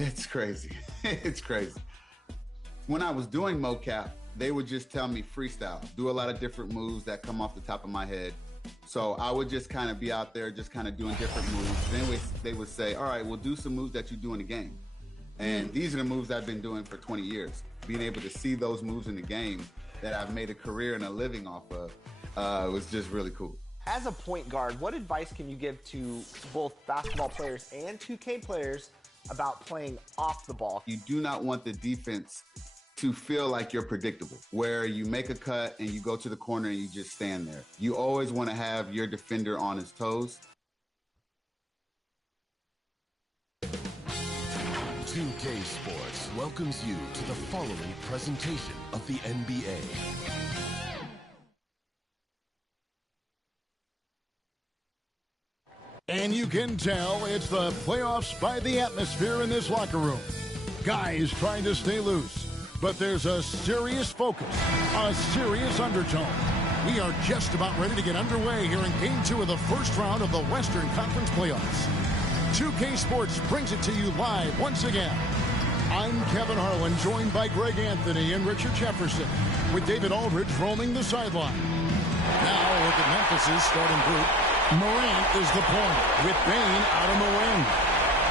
It's crazy. It's crazy. When I was doing mocap, they would just tell me freestyle, do a lot of different moves that come off the top of my head. So I would just kind of be out there just kind of doing different moves. Then they would say, all right, we'll do some moves that you do in the game. And these are the moves I've been doing for 20 years. Being able to see those moves in the game that I've made a career and a living off of was just really cool. As a point guard, what advice can you give to both basketball players and 2K players about playing off the ball? You do not want the defense to feel like you're predictable, where you make a cut and you go to the corner and you just stand there. You always want to have your defender on his toes. 2K Sports welcomes you to the following presentation of the NBA. And you can tell it's the playoffs by the atmosphere in this locker room. Guys trying to stay loose, but there's a serious focus, a serious undertone. We are just about ready to get underway here in Game 2 of the first round of the Western Conference Playoffs. 2K Sports brings it to you live once again. I'm Kevin Harlan, joined by Greg Anthony and Richard Jefferson, with David Aldridge roaming the sideline. Now look at Memphis's starting group. Morant is the point, with Bane out on the wing.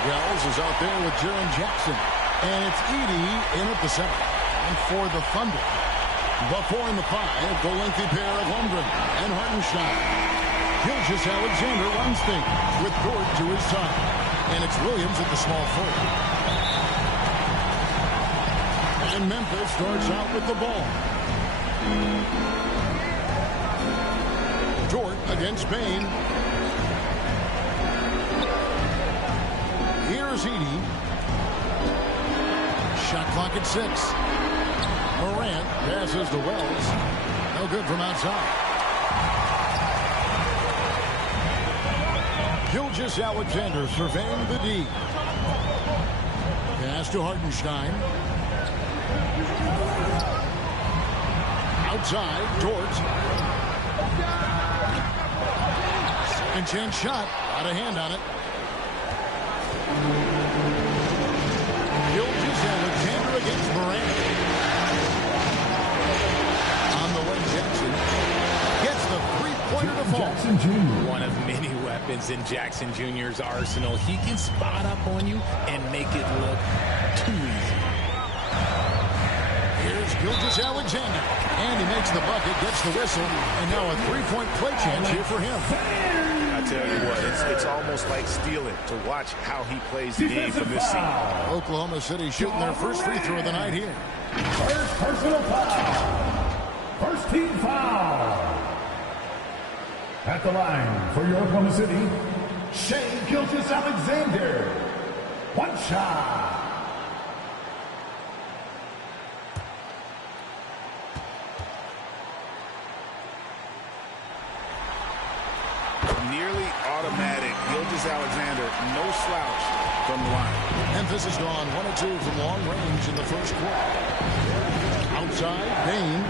Wells is out there with Jaren Jackson. And it's Edey in at the center. And for the Thunder, the 4 and the 5, the lengthy pair of Holmgren and Hartenstein. Gilgeous-Alexander runs things with Dort to his side. And it's Williams at the small forward. And Memphis starts out with the ball. Dort against Bane. Here's Edey. Shot clock at 6. Morant passes to Wells. No good from outside. Gilgeous-Alexander surveying the D. Pass to Hartenstein. Outside, Dort. Second chance shot. Got a hand on it. Gilgeous-Alexander against Morant. On the way, Jackson gets the three-pointer to fall. Jackson Jr. One of many weapons in Jackson Jr.'s arsenal. He can spot up on you and make it look too easy. Here's Gilgeous-Alexander. And he makes the bucket, gets the whistle, and now a three-point play chance here for him. I tell you what, it's almost like stealing to watch how he plays the game from this scene. Oklahoma City shooting their first free throw of the night here. First personal foul. First team foul. At the line for your Oklahoma City, Shai Gilgeous-Alexander. One shot. Nearly automatic. Gilgeous-Alexander, no slouch from the line. Memphis has gone 1 of 2 from long range in the first quarter. Outside, Bane.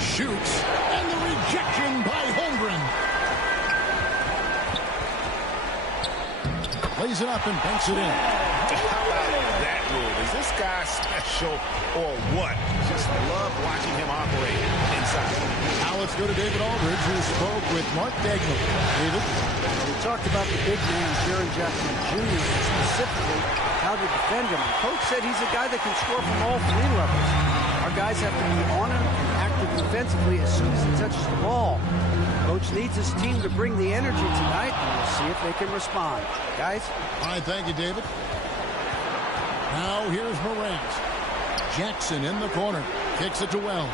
Shoots, and the rejection by Holmgren. Plays it up and banks it in. How about that move? Is this guy special or what? Just love watching him operate inside. Now let's go to David Aldridge, who spoke with Mark Degnan. David? We talked about the big man, Jaren Jackson Jr., specifically how to defend him. Coach said he's a guy that can score from all 3 levels. Our guys have to be on him and active defensively as soon as he touches the ball. Coach needs his team to bring the energy tonight, and we'll see if they can respond. Guys? All right, thank you, David. Now here's Morant. Jackson in the corner. Kicks it to Wells.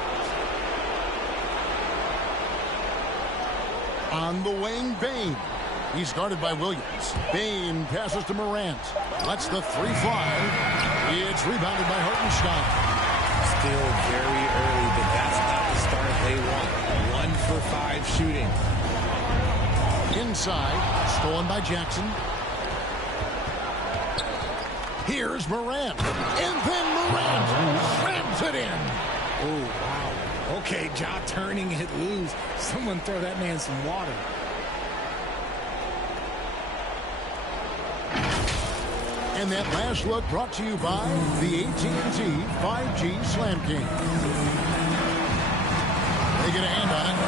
On the wing, Bane. He's guarded by Williams. Bane passes to Morant. Lets the 3 fly. It's rebounded by Hartenstein. Still very early, but that's not the start they want. 1 for 5 shooting. Inside, stolen by Jackson. Here's Morant. And then Morant slams it in. Oh, wow. Okay, Ja turning it loose. Someone throw that man some water. And that last look brought to you by the AT&T 5G Slam King. They get a hand on it.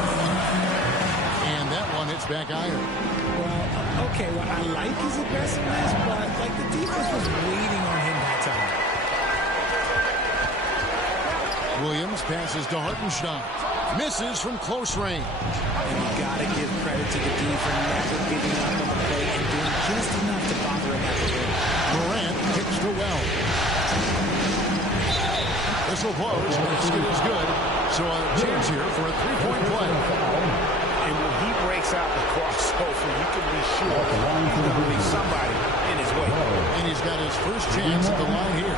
And that one hits back iron. Well, okay, well, I like his aggressiveness, but like the defense was waiting on him that time. Williams passes to Hartenstein. Misses from close range. And you got to give credit to the D for never giving up on the play and doing just enough to bother him at the rim. Morant kicks to Wells. Whistle blows. Basket is good. So a chance here for a three-point play. And when he breaks out the crossover, you can be sure he's going to be somebody in his way. And he's got his first chance at the line here.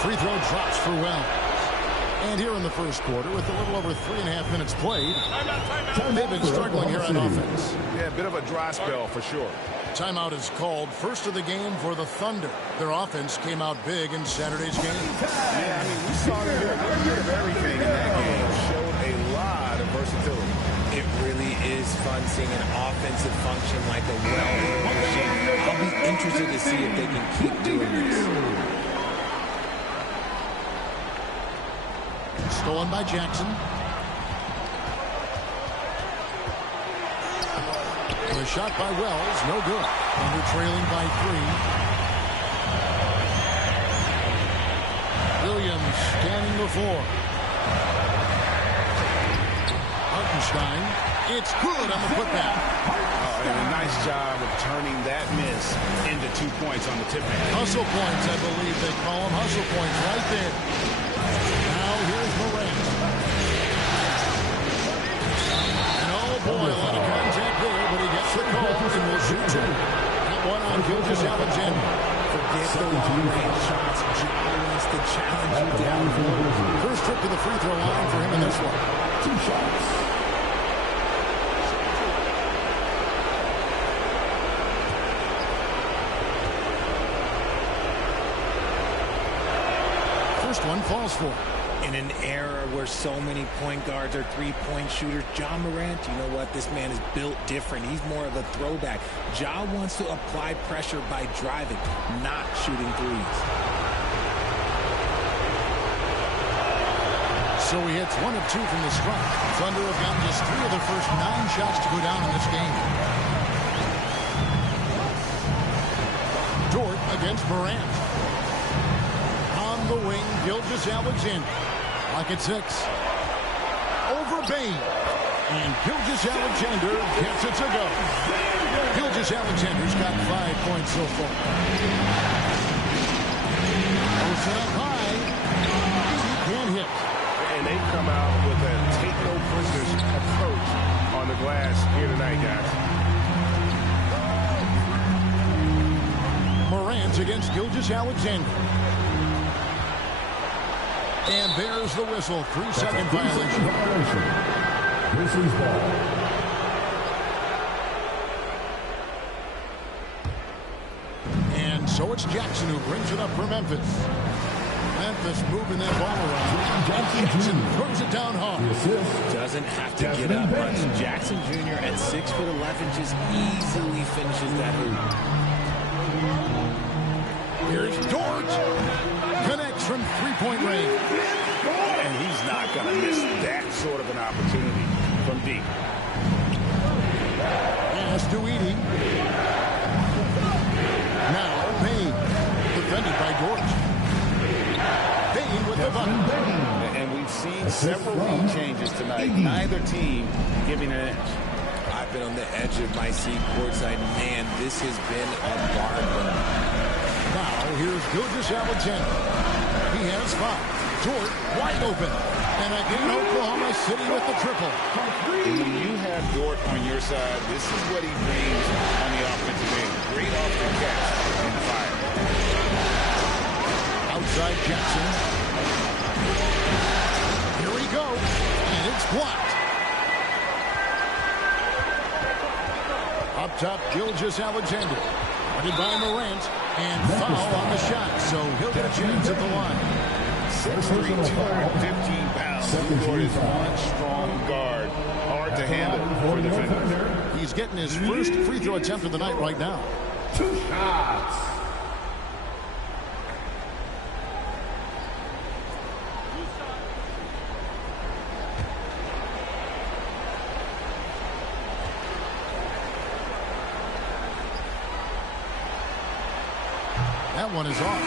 Free throw drops for Wells. And here in the first quarter, with a little over 3.5 minutes played, they've been struggling here on offense. Yeah, a bit of a dry spell for sure. Timeout is called, first of the game for the Thunder. Their offense came out big in Saturday's game. Yeah, I mean, we saw them do a little bit of everything in that game. Showed a lot of versatility. It really is fun seeing an offensive function like a well-oiled machine. I'll be interested to see if they can keep doing this. Stolen by Jackson. And a shot by Wells, no good. Thunder trailing by 3. Williams standing before. Hartenstein. It's good on the putback. And a nice job of turning that miss into 2 points on the tip hand. Hustle points, I believe they call them. Hustle points right there. Now here's Morant. And oh boy, a lot of contact there, but he gets the call and will shoot two. That one on Gilgeous-Alexander. Forget the long-range shots. John wants to challenge you down. First trip to the free throw line for him in this one. 2 shots. First one falls for him. In an era where so many point guards are three-point shooters, Ja Morant, you know what? This man is built different. He's more of a throwback. Ja wants to apply pressure by driving, not shooting threes. So he hits 1 of 2 from the stripe. Thunder have gotten just 3 of the first 9 shots to go down in this game. Dort against Morant. On the wing, Gilgeous-Alexander. Clock at 6. Over Bain. And Gilgeous-Alexander gets it to go. Gilgeous-Alexander's got 5 points so far. Goes up high. He can't hit. And they've come out with a take-no-prisoners approach on the glass here tonight, guys. Morant against Gilgeous-Alexander. And there's the whistle. 3-second violation. Grizzlies ball. And so it's Jackson who brings it up for Memphis. Memphis moving that ball around. Jackson throws it down hard. Doesn't have to get up much. Jackson Jr. at 6'11" just easily finishes that hoop. Here's Dort. Connects from 3-point range. And he's not going to miss that sort of an opportunity from deep. Pass to Edey. Now Payne. Defended by Dort. Payne with the bucket. And we've seen several lead changes tonight. Neither team giving an edge. I've been on the edge of my seat courtside. Man, this has been a bargain. Now here's Gilgeous-Alexander. He has 5. Dort wide open. And again, Oklahoma City with the triple. When you have have Dort on your side, this is what he brings on the offensive end. Great off the catch and fire. Outside Jackson. Here we go. And it's blocked. Up top, Gilgeous-Alexander. Guarded by Morant. And foul on the shot. So he'll get a chance at the line. 6'3", 215 pounds. Dort is one strong guard. Hard to handle for defenders. He's getting his first free throw attempt of the night right now. 2 shots. That one is off.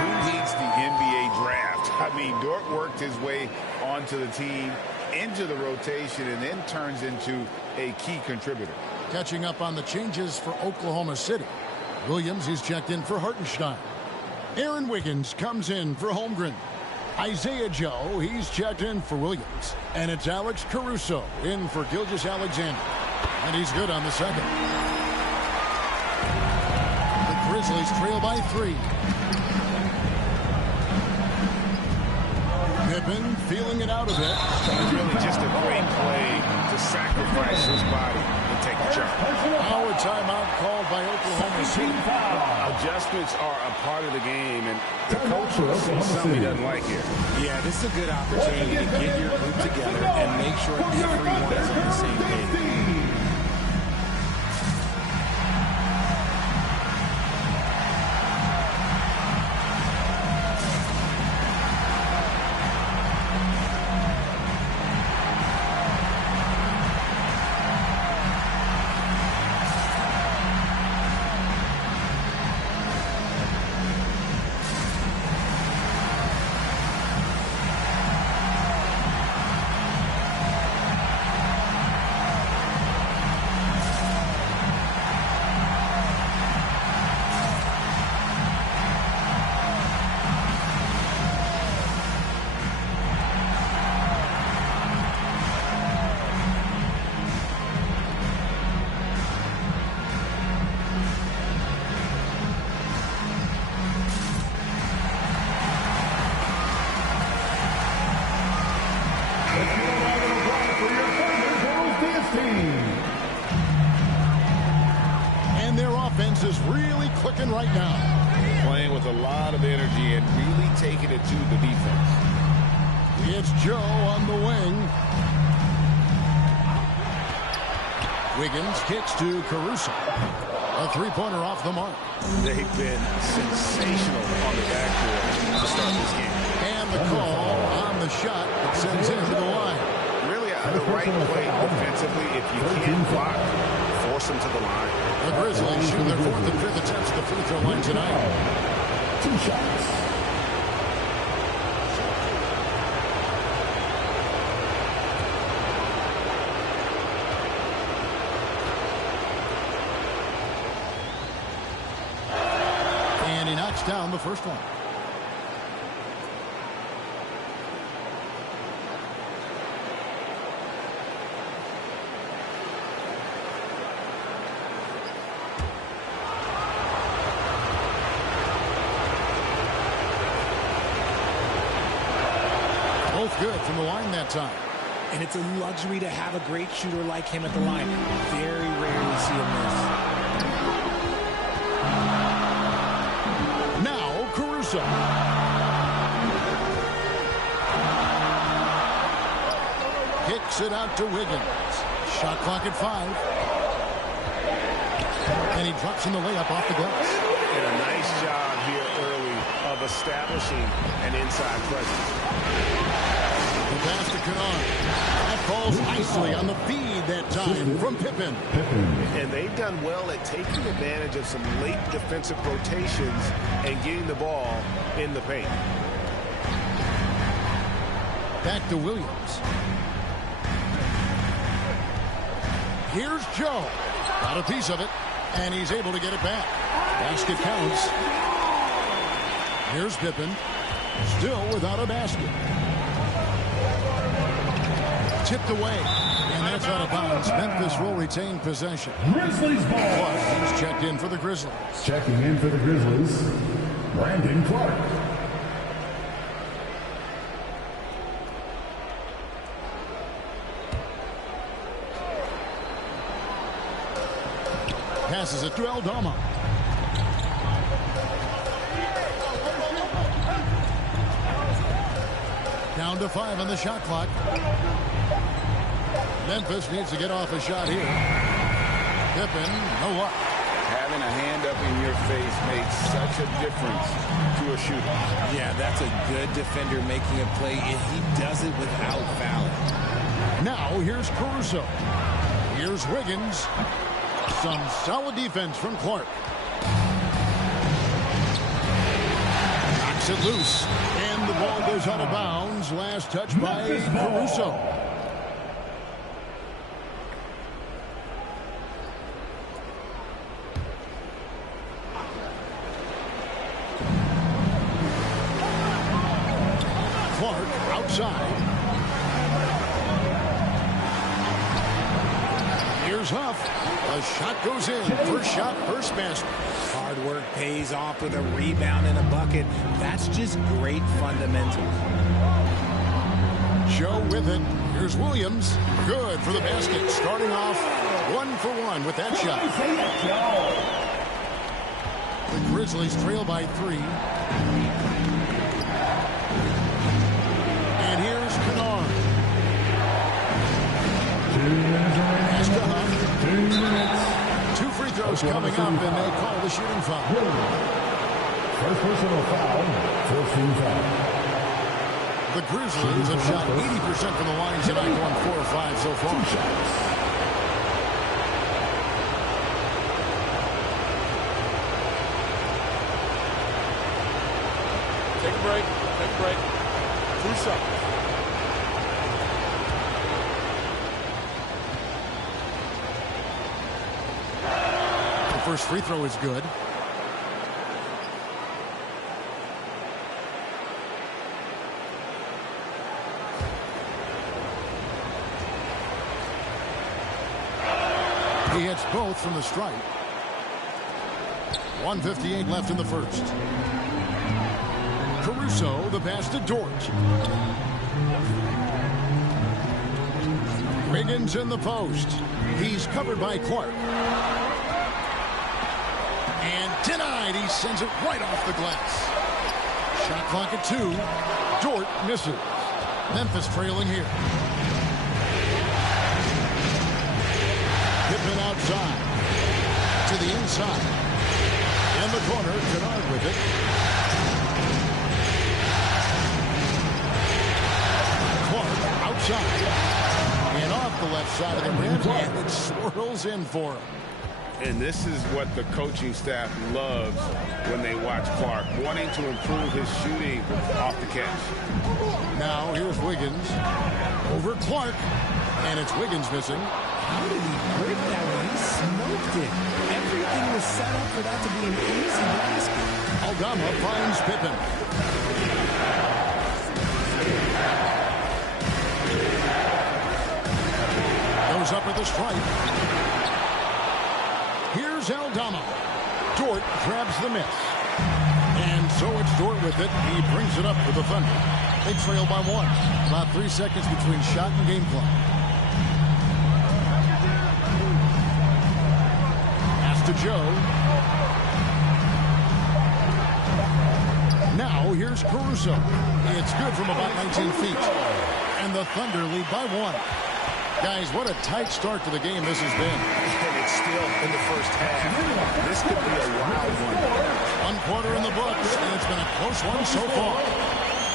Who needs the NBA draft? I mean, Dort worked his way onto the team, into the rotation, and then turns into a key contributor. Catching up on the changes for Oklahoma City. Williams, he's checked in for Hartenstein. Aaron Wiggins comes in for Holmgren. Isaiah Joe, he's checked in for Williams. And it's Alex Caruso in for Gilgeous-Alexander. And he's good on the second. The Grizzlies trail by 3. Pippen feeling it out a bit. It's really just a great play to sacrifice his body and take the charge. Now a timeout called by Oklahoma City. Adjustments are a part of the game, and the coach sees something he doesn't like here. Yeah, this is a good opportunity to get your group together and make sure everyone is on the same page. Is really clicking right now. Playing with a lot of energy and really taking it to the defense. It's Joe on the wing. Wiggins kicks to Caruso. A three-pointer off the mark. They've been sensational on the backcourt to start this game. And the call on the shot that sends him to the line. Really the right play defensively. If you can't block, force them to the line. The Grizzlies shooting their 4th and 5th attempts at the free throw line tonight. 2 shots. And he knocks down the first one. Both good from the line that time. And it's a luxury to have a great shooter like him at the line. Very rarely see him miss. Now Caruso. Kicks it out to Wiggins. Shot clock at 5. And he drops in the layup off the glass. And a nice job here early of establishing an inside presence. The pass to Canard. That falls nicely on the feed that time from Pippen. And they've done well at taking advantage of some late defensive rotations and getting the ball in the paint. Back to Williams. Here's Joe. Got a piece of it, and he's able to get it back. Basket counts. Here's Pippen. Still without a basket. Tipped away, and that's out of bounds Memphis will retain possession. Grizzlies ball. Clark has checked in for the Grizzlies. Checking in for the Grizzlies, Brandon Clark. Passes it to Aldama. Down to 5 on the shot clock. Memphis needs to get off a shot here. Pippen, no luck. Having a hand up in your face makes such a difference to a shooter. Yeah, that's a good defender making a play, and he does it without fouling. Now here's Caruso. Here's Wiggins. Some solid defense from Clark. Knocks it loose. And the ball goes out of bounds. Last touch by Caruso. Clark outside. Here's Huff. A shot goes in. First shot, first basket. Hard work pays off with a rebound and a bucket. That's just great fundamentals. Joe with it. Here's Williams. Good for the basket. Starting off 1 for 1 with that shot. The Grizzlies trail by 3. And here's Kennard. 2 minutes Pass to remaining. Huff. 2 minutes. 2 free throws coming up, and they call the shooting foul. First personal foul. First team foul. The Grizzlies have shot 80% from the line tonight, going 4 of 5 so far. Take a break. Take a break. 2 shots. The first free throw is good. He hits both from the stripe. 1:58 left in the first. Caruso, the pass to Dort. Wiggins in the post. He's covered by Clark. And denied. He sends it right off the glass. Shot clock at 2. Dort misses. Memphis trailing here. Pippen outside. To the inside. In the corner, Kennard with it. Clark outside. And off the left side of the rim, and it swirls in for him. And this is what the coaching staff loves when they watch Clark, wanting to improve his shooting off the catch. Now here's Wiggins. Over Clark. And it's Wiggins missing. How did he break that one? He smoked it. Everything was set up for that to be an easy basket. Aldama finds Pippen. Goes up at the stripe. Here's Aldama. Dort grabs the miss. And so it's Dort with it. He brings it up for the Thunder. They trail by 1. About 3 seconds between shot and game clock. Pass to Joe. Now here's Caruso. It's good from about 19 feet. And the Thunder lead by 1. Guys, what a tight start to the game this has been. And it's still in the first half. This could be a wild one. 1 quarter in the books, and it's been a close one so far.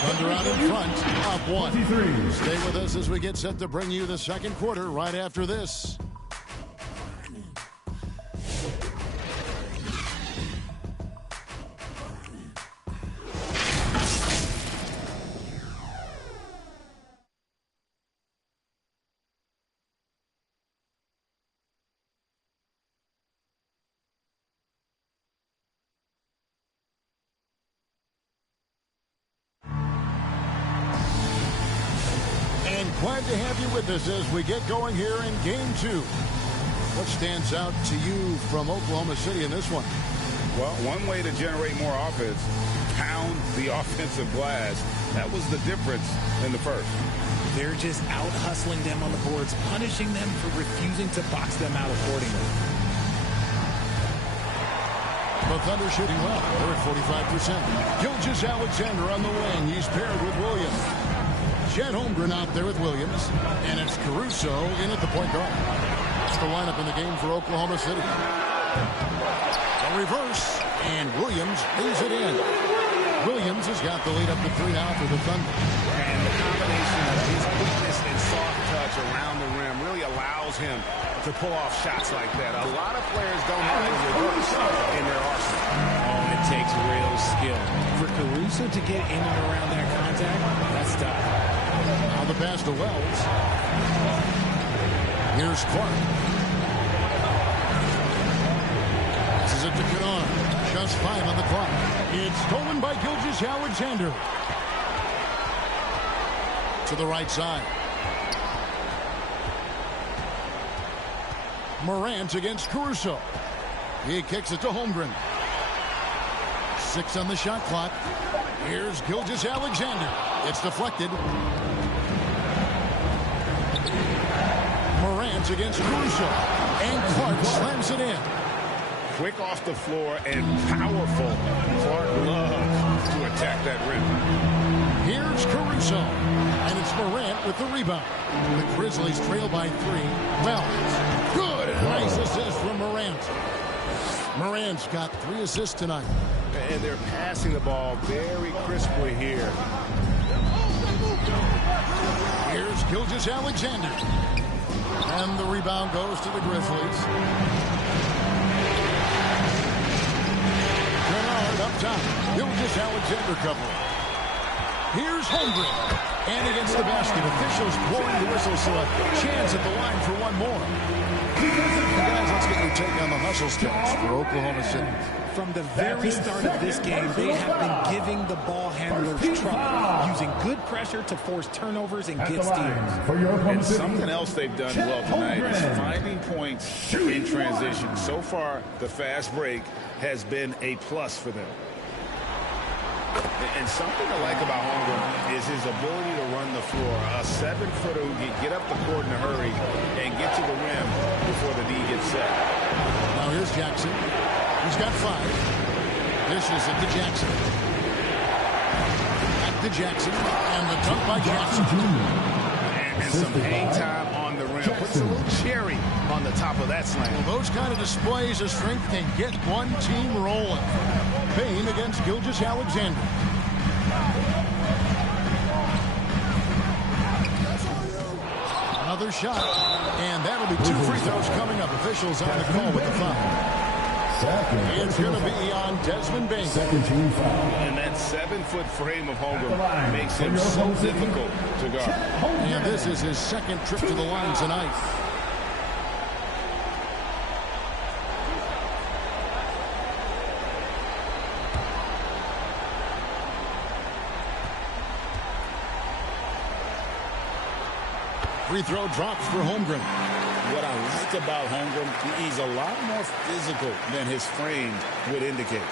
Thunder out in front, up 1. Stay with us as we get set to bring you the second quarter right after this. glad to have you with us as we get going here in Game 2. What stands out to you from Oklahoma City in this one? Well, one way to generate more offense, pound the offensive glass. That was the difference in the first. They're just out-hustling them on the boards, punishing them for refusing to box them out accordingly. The Thunder shooting well. They're at 45%. Gilgeous-Alexander on the wing. He's paired with Williams. Chet Holmgren out there with Williams. And it's Caruso in at the point guard. That's the lineup in the game for Oklahoma City. A reverse. And Williams lays it in. Williams has got the lead up to 3 now for the Thunder. And the combination of his quickness and soft touch around the rim really allows him to pull off shots like that. A lot of players don't have a reverse in their arsenal. Oh, it takes real skill. For Caruso to get in and around that contact, that's tough. Now the pass to Wells. Here's Clark. This is it to Kennard. Just 5 on the clock. It's stolen by Gilgeous-Alexander. To the right side. Morant against Caruso. He kicks it to Holmgren. 6 on the shot clock. Here's Gilgeous-Alexander. It's deflected. Morant against Caruso. And Clark slams it in. Quick off the floor and powerful. Clark loves to attack that rim. Here's Caruso. And it's Morant with the rebound. The Grizzlies trail by 3. Well, good. Nice assist from Morant. Morant's got 3 assists tonight. And they're passing the ball very crisply here. Here's Gilgeous-Alexander. And the rebound goes to the Grizzlies. Kennard up top. Gilgeous-Alexander covering. Here's Holmgren. And against the basket, officials blowing the whistle, so a chance at the line for one more. Guys, let's get your take on the hustle stats for Oklahoma City. From the very start of this game, they have been giving the ball handlers trouble, using good pressure to force turnovers and get steals. And something else they've done well tonight is finding points in transition. So far, the fast break has been a plus for them. And something I like about Holmgren is his ability to run the floor. A 7-footer who can get up the court in a hurry and get to the rim before the D gets set. Now here's Jackson. He's got 5. Dishes it to Jackson. Back to Jackson. And the dunk by Jackson. And some hang time on the rim. Puts a little cherry on the top of that slam. Well, those kind of displays of strength can get one team rolling. Payne against Gilgeous-Alexander. Another shot. And that'll be 2 free throws coming up. Officials on the call with the foul. It's going to be on Desmond Bane. Second team foul. And that 7-foot frame of Holmgren makes him so difficult to guard. And this is his second trip to the line tonight. Free throw drops for Holmgren. What I like about Holmgren, he's a lot more physical than his frame would indicate.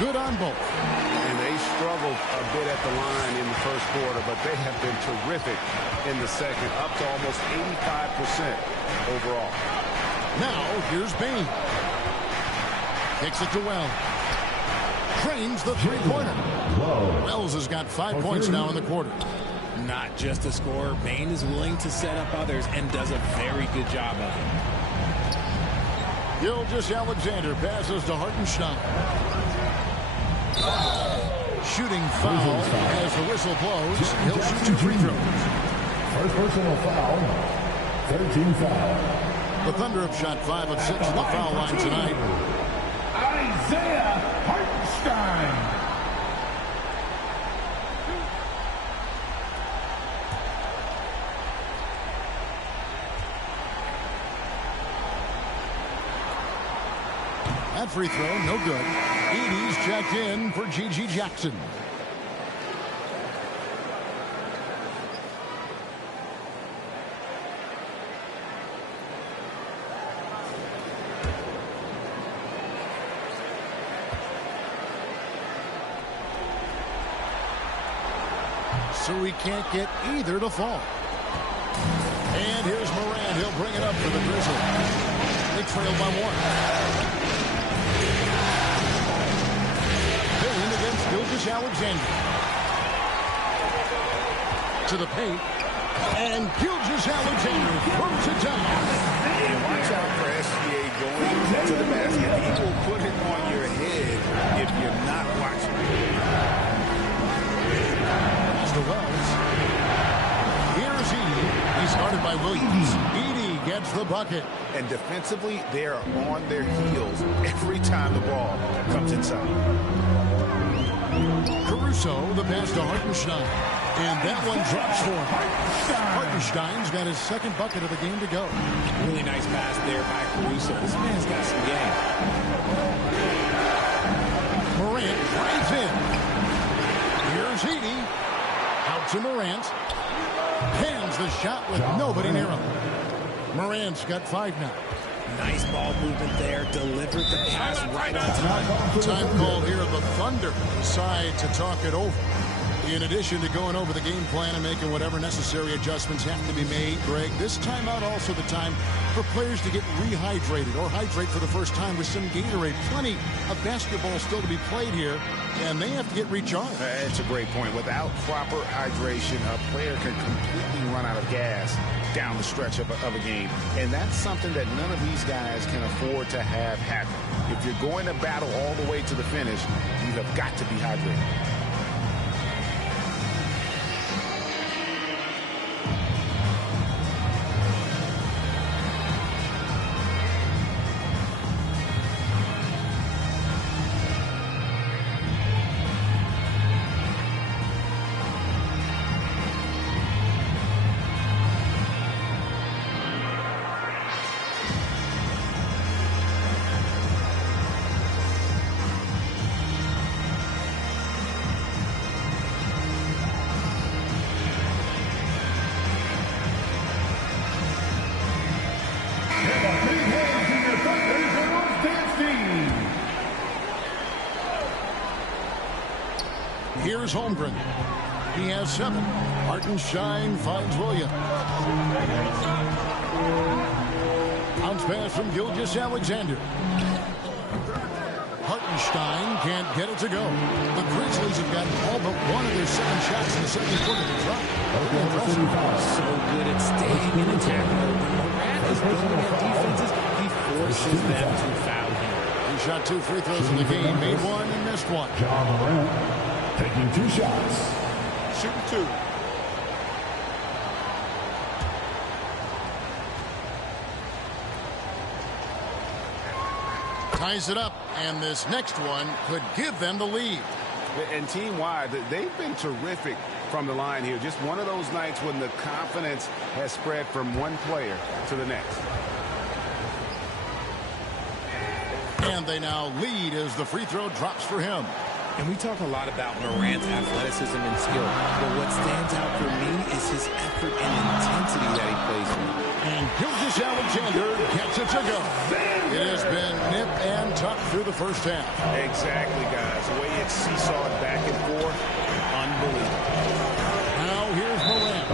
Good on both. And they struggled a bit at the line in the first quarter, but they have been terrific in the second, up to almost 85% overall. Now, here's Bane. Kicks it to Wells. Drains the three-pointer. Wells has got 5 points now in the quarter. Not just a scorer, Bane is willing to set up others and does a very good job of it. Gilgeous-Alexander passes to Hartenstein. Shooting foul as the whistle blows. He'll shoot 2 free throws. First personal foul. 13 foul. The Thunder have shot 5 of 6 at the foul line tonight. Isaiah Hartenstein. That free throw, no good. Edie's checked in for G.G. Jackson. So he can't get either to fall. And here's Morant. He'll bring it up for the Grizzlies. They trail by 1. Filling against Gilgeous-Alexander. To the paint. And Gilgeous-Alexander throws it down. And watch out for SGA going to the basket. He will put it on your head if you're not watching. To Wells. Here's Edie. He's guarded by Williams. Edie gets the bucket. And defensively, they are on their heels every time the ball comes inside. Caruso, the pass to Hartenstein. And that one drops for him. Hartenstein's got his second bucket of the game to go. Really nice pass there by Caruso. This man's got some game. Morant drives in. Here's Edie. Out to Morant. Hands the shot with nobody near him. Morant's got 5 now. Nice ball movement there. Delivered the pass right on time. Time call here. The Thunder decide to talk it over. In addition to going over the game plan and making whatever necessary adjustments have to be made, Greg, this timeout also the time for players to get rehydrated or hydrate for the first time with some Gatorade. Plenty of basketball still to be played here, and they have to get recharged. It's a great point. Without proper hydration, a player can completely run out of gas down the stretch of a game. And that's something that none of these guys can afford to have happen. If you're going to battle all the way to the finish, you have got to be hydrated. Here's Holmgren. He has 7. Hartenstein finds Williams. Bounce pass from Gilgeous-Alexander. Hartenstein can't get it to go. The Grizzlies have got all but one of their 7 shots in the second quarter to drop. So good at staying in attack mode. Morant is building up defenses. He forces them to foul him. He shot 2 free throws in the game, made 1 and missed 1. John Morant taking 2 shots. Shooting 2. Ties it up, and this next one could give them the lead. And team-wide, they've been terrific from the line here. Just one of those nights when the confidence has spread from one player to the next. And they now lead as the free throw drops for him. And we talk a lot about Morant's athleticism and skill, but what stands out for me is his effort and intensity that he plays with. And Gilgeous-Alexander gets it to go. It has been nip and tuck through the first half. Exactly, guys. The way it's seesawed back and forth, unbelievable. Now here's Morant.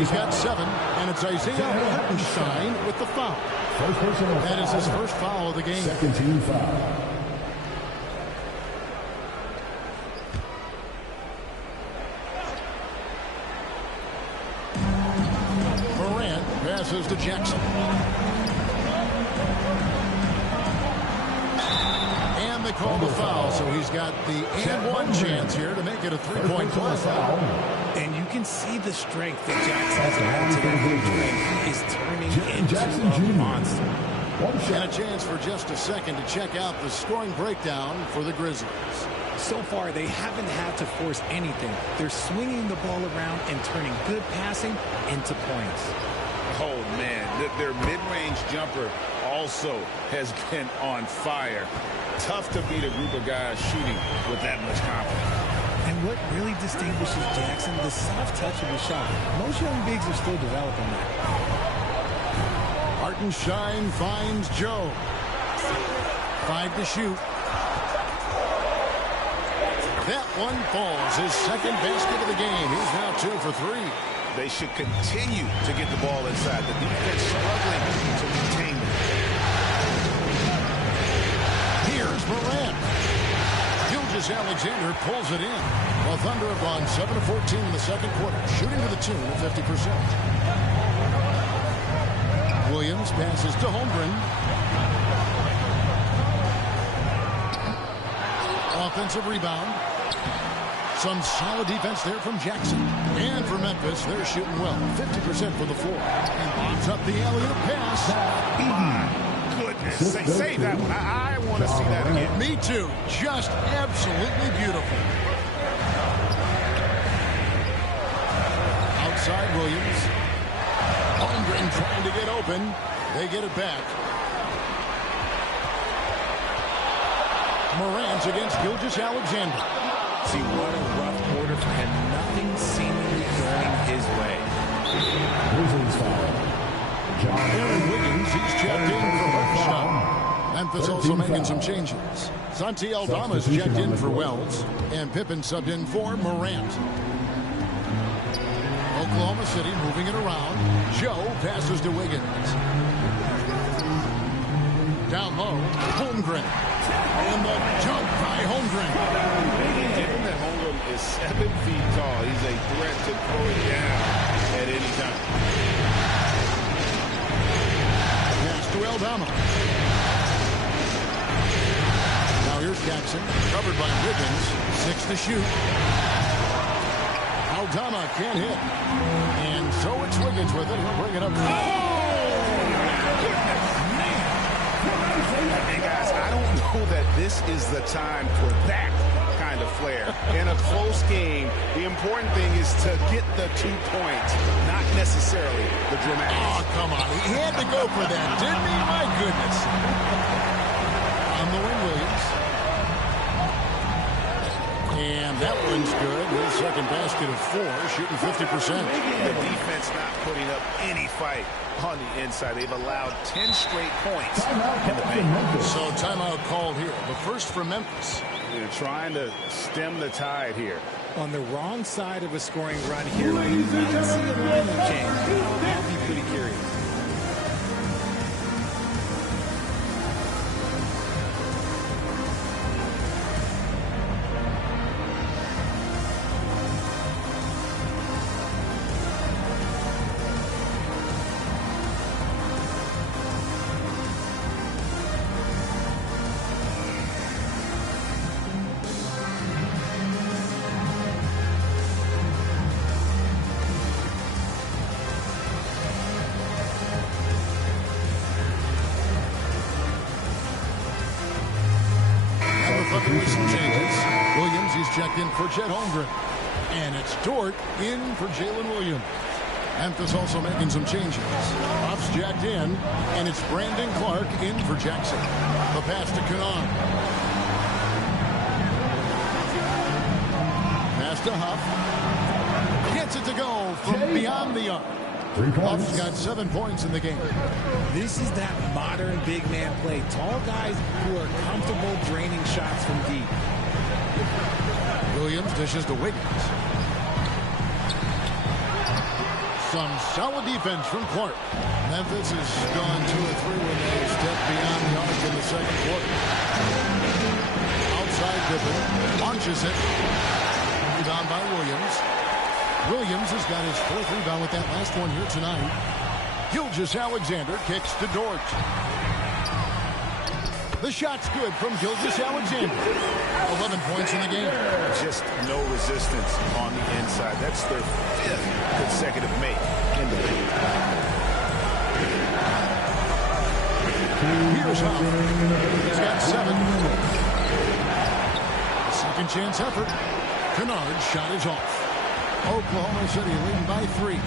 He's got 7, and it's Isaiah Hartenstein with the foul. That is his first foul of the game. Second team foul. Passes to Jackson. And they call the foul, so he's got the and 1 chance here to make it a 3-point play. And you can see the strength that Jackson's added to that. He is turning into a monster. And a chance for just a second to check out the scoring breakdown for the Grizzlies. So far, they haven't had to force anything. They're swinging the ball around and turning good passing into points. Oh, man, their mid-range jumper also has been on fire. Tough to beat a group of guys shooting with that much confidence. And what really distinguishes Jackson, the soft touch of his shot. Most young bigs are still developing that. Hartenstein finds Joe. 5 to shoot. That one falls. His second basket of the game. He's now 2 for 3. They should continue to get the ball inside. The defense struggling to contain them. Here's Morant. Alexander pulls it in. The Thunder have gone 7 of 14 in the second quarter, shooting to the tune of 50%. Williams passes to Holmgren. Offensive rebound. Some solid defense there from Jackson. And for Memphis, they're shooting well. 50% from the floor. And lobs up the alley-oop pass. Goodness, save that one. I want to see that again. Me too. Just absolutely beautiful. Outside Williams. Holmgren trying to get open. They get it back. Morant against Gilgeous-Alexander. See, what a rough quarter for him. Nothing seemingly going his way. Grizzlies foul. Aaron Wiggins, he's checked in for first shot. Memphis also making some changes. Santi Aldama's checked in for Wells, and Pippen subbed in for Morant. Oklahoma City moving it around. Joe passes to Wiggins. Down low, Holmgren. And the jump by Holmgren. Given that Holmgren is 7 feet tall, he's a threat to throw it down at any time. To Aldama. Now here's Jackson, covered by Wiggins. 6 to shoot. Aldama can't hit. And so it's Wiggins with it. He'll bring it up. And guys, I don't know that this is the time for that kind of flair. In a close game, the important thing is to get the 2 points, not necessarily the dramatics. Oh, come on. He had to go for that, didn't he? My goodness. On the wing, Williams. And that one's good. His second basket of 4, shooting 50%. The defense not putting up any fight on the inside. They've allowed 10 straight points in the paint. So timeout called here. The first for Memphis. They're trying to stem the tide here. On the wrong side of a scoring run here, we might see a lineup change. I'll be pretty curious. Some changes. Williams, he's checked in for Chet Holmgren. And it's Dort in for Jalen Williams. Memphis also making some changes. Ruff's jacked in, and it's Brandon Clark in for Jackson. The pass to Kennard. Pass to Huff. Gets it to go from beyond the arc. Huff's got 7 points in the game. This is that modern big man play. Tall guys who are comfortable draining shots from deep. Williams dishes to Wiggins. Some solid defense from Clark. Memphis has gone 2 or 3 when they stepped beyond the arc in the second quarter. Outside Pippen launches it. Rebound by Williams. Williams has got his 4th rebound with that last one here tonight. Gilgeous-Alexander kicks to Dort. The shot's good from Gilgeous-Alexander. 11 points in the game. Just no resistance on the inside. That's their 5th consecutive make in the league. Here's Huff. He's got 7. Second chance effort. Kennard's shot is off. Oklahoma City leading by 3.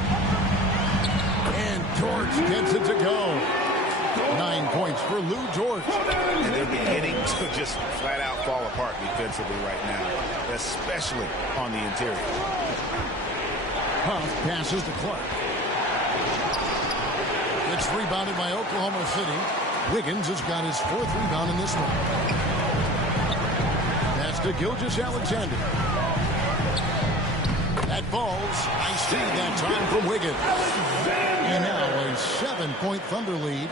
And Torch gets it to go. 9 points for Lou George. And they're beginning to just flat out fall apart defensively right now, especially on the interior. Huff passes to Clark. It's rebounded by Oklahoma City. Wiggins has got his 4th rebound in this one. Pass to Gilgeous-Alexander. That falls. Nice speed that time from Wiggins. And now a 7-point Thunder lead.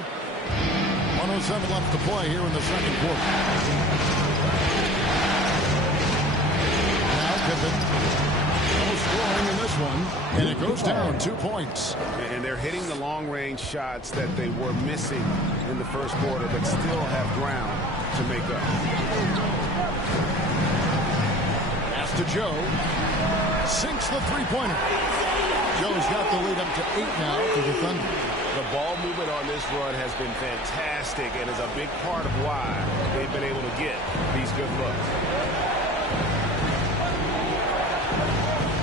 107 left to play here in the second quarter. Now Pippen. No scoring in this one. And it goes down 2 points. And they're hitting the long-range shots that they were missing in the first quarter, but still have ground to make up. Pass to Joe. Sinks the three-pointer. Joe's got the lead up to 8 now for the Thunder. The ball movement on this run has been fantastic and is a big part of why they've been able to get these good looks.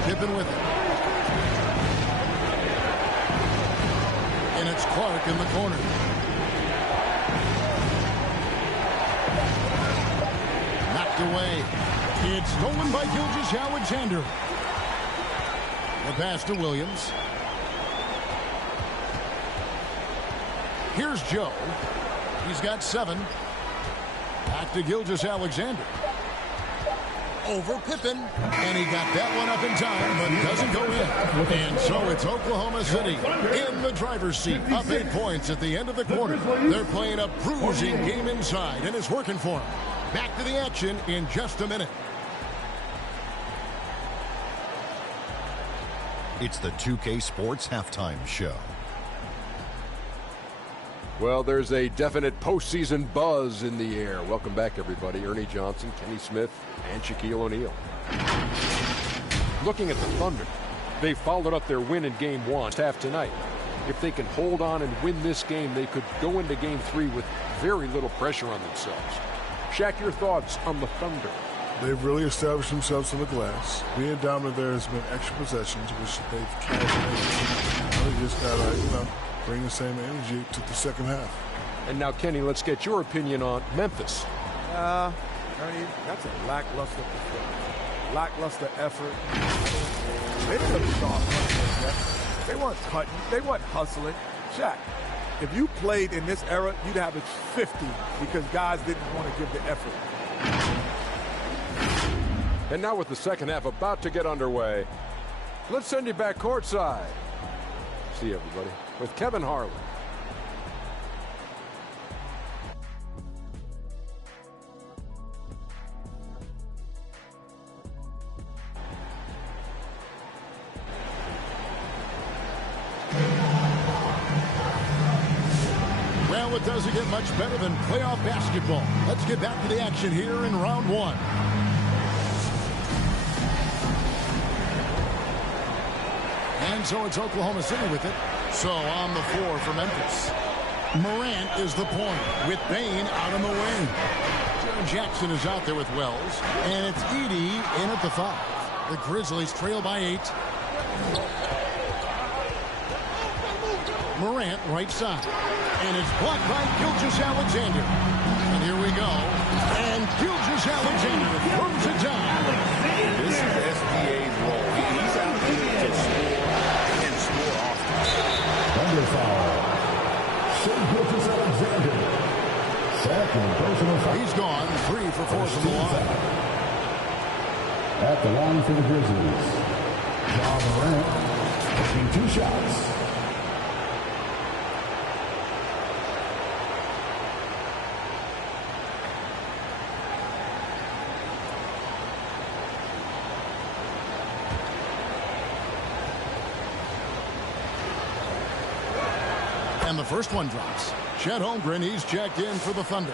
Pippen with it. And it's Clark in the corner. Knocked away. It's stolen by Gilgeous-Alexander. The pass to Williams. Here's Joe. He's got 7. Back to Gilgeous-Alexander. Over Pippen. And he got that one up in time, but doesn't go in. And so it's Oklahoma City in the driver's seat. Up 8 points at the end of the quarter. They're playing a bruising game inside, and it's working for them. Back to the action in just a minute. It's the 2K Sports Halftime Show. Well, there's a definite postseason buzz in the air. Welcome back, everybody. Ernie Johnson, Kenny Smith, and Shaquille O'Neal. Looking at the Thunder, they followed up their win in Game 1 half tonight. If they can hold on and win this game, they could go into Game 3 with very little pressure on themselves. Shaq, your thoughts on the Thunder? They've really established themselves on the glass. Being dominant there has been extra possessions, which they've cashed in. Now they just gotta, bring the same energy to the second half. And now, Kenny, let's get your opinion on Memphis. Ernie, that's a lackluster performance. Lackluster effort. They didn't really start hustling yet. They weren't cutting. They weren't hustling. Shaq, if you played in this era, you'd have it 50 because guys didn't want to give the effort. And now with the second half about to get underway, let's send you back courtside. See everybody with Kevin Harlan. Well, it doesn't get much better than playoff basketball. Let's get back to the action here in round 1. And so it's Oklahoma City with it. So on the floor for Memphis. Morant is the point with Bain out on the wing. Jaren Jackson is out there with Wells. And it's Edey in at the 5. The Grizzlies trail by 8. Morant right side. And it's blocked by Gilgeous-Alexander. And here we go. And Gilgeous-Alexander throws it down. This is SGA's role. He's out there to score and score often. Thunder foul. Gilgeous-Alexander. Second personal foul. He's gone 3 for 4 from the line. At the line for the Grizzlies, Ja Morant taking 2 shots. And the first one drops. Chet Holmgren, he's checked in for the Thunder.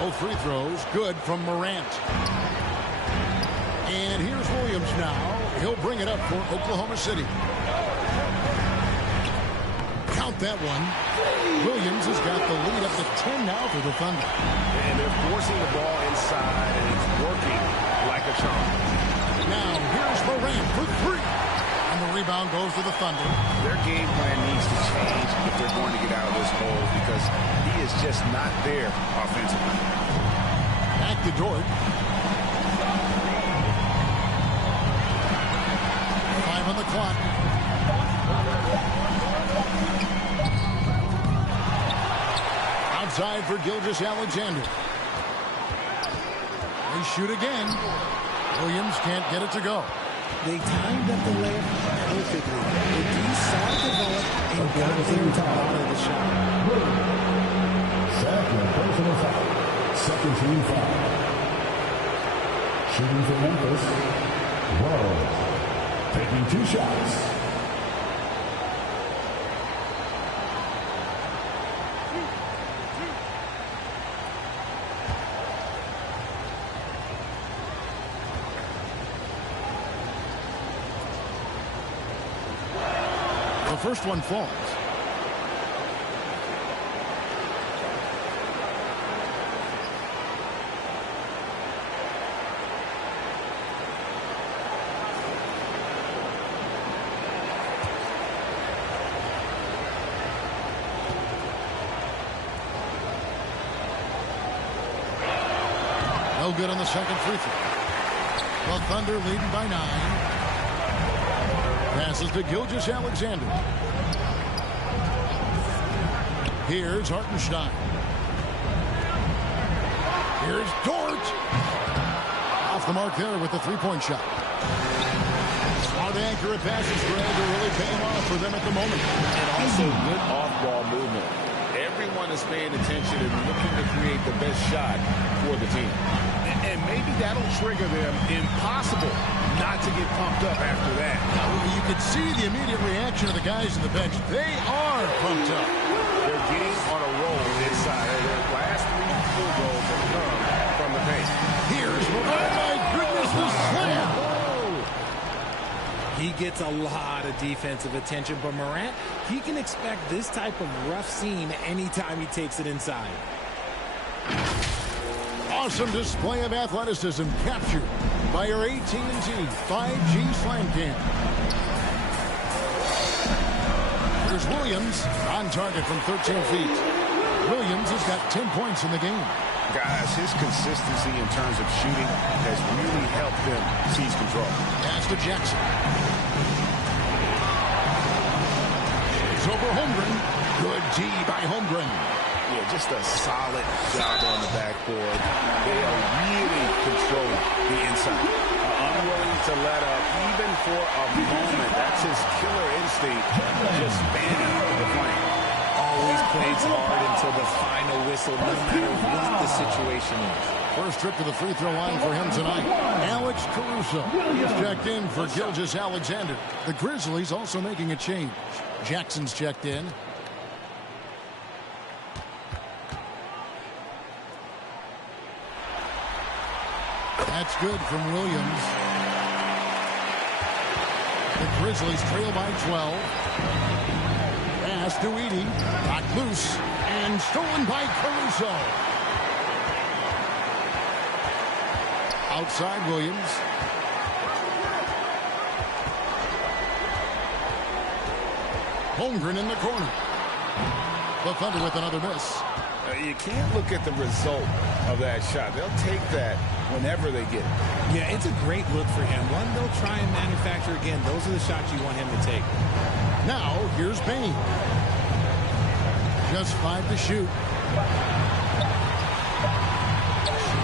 Both free throws good from Morant. And here's Williams now. He'll bring it up for Oklahoma City. Count that one. Williams has got the lead up to 10 now for the Thunder. And they're forcing the ball inside, and it's working like a charm. Now, here's Morant for three. And the rebound goes to the Thunder. Their game plan needs to change if they're going to get out of this hole because he is just not there offensively. Back to Dort. 5 on the clock. Outside for Gilgeous-Alexander. They shoot again. Williams can't get it to go. They timed up the layup perfectly. The D saw it develop and got there to bottom the shot. Second personal foul. Second team foul. Shooting for Memphis. Rose. Taking 2 shots. The first one falls. No good on the second free throw. The Thunder leading by 9. Passes to Gilgeous-Alexander. Here's Hartenstein. Here's Dort. Off the mark there with the three-point shot. Smart accurate passes, Greg, are really paying off for them at the moment. And also good off-ball movement. Everyone is paying attention and looking to create the best shot for the team. And maybe that'll trigger them. Impossible not to get pumped up after that. You could see the immediate reaction of the guys in the bench. They are pumped up. They're getting on a roll inside. Their last 3 field goals have come from the paint. Here's, oh my goodness, the slam. He gets a lot of defensive attention, but Morant, he can expect this type of rough scene anytime he takes it inside. Awesome display of athleticism captured by your AT&T 5G Slam Cam. Here's Williams on target from 13 feet. Williams has got 10 points in the game. Guys, his consistency in terms of shooting has really helped them seize control. Pass to Jackson. It's over Holmgren. Good D by Holmgren. Yeah, just a solid job on the backboard. They are really controlling the inside. Unwilling to let up even for a moment. That's his killer instinct. Just fanning the flame. Always plays hard until the final whistle, no matter what the situation is. First trip to the free throw line for him tonight. Alex Caruso. He's checked in for Gilgeous-Alexander. The Grizzlies also making a change. Jackson's checked in. That's good from Williams. The Grizzlies trail by 12. Pass to Edey. Knocked loose and stolen by Caruso. Outside Williams. Holmgren in the corner. The Thunder with another miss. You can't look at the result of that shot. They'll take that whenever they get it. Yeah, it's a great look for him. One they'll try and manufacture again. Those are the shots you want him to take. Now, here's Bain. Just 5 to shoot.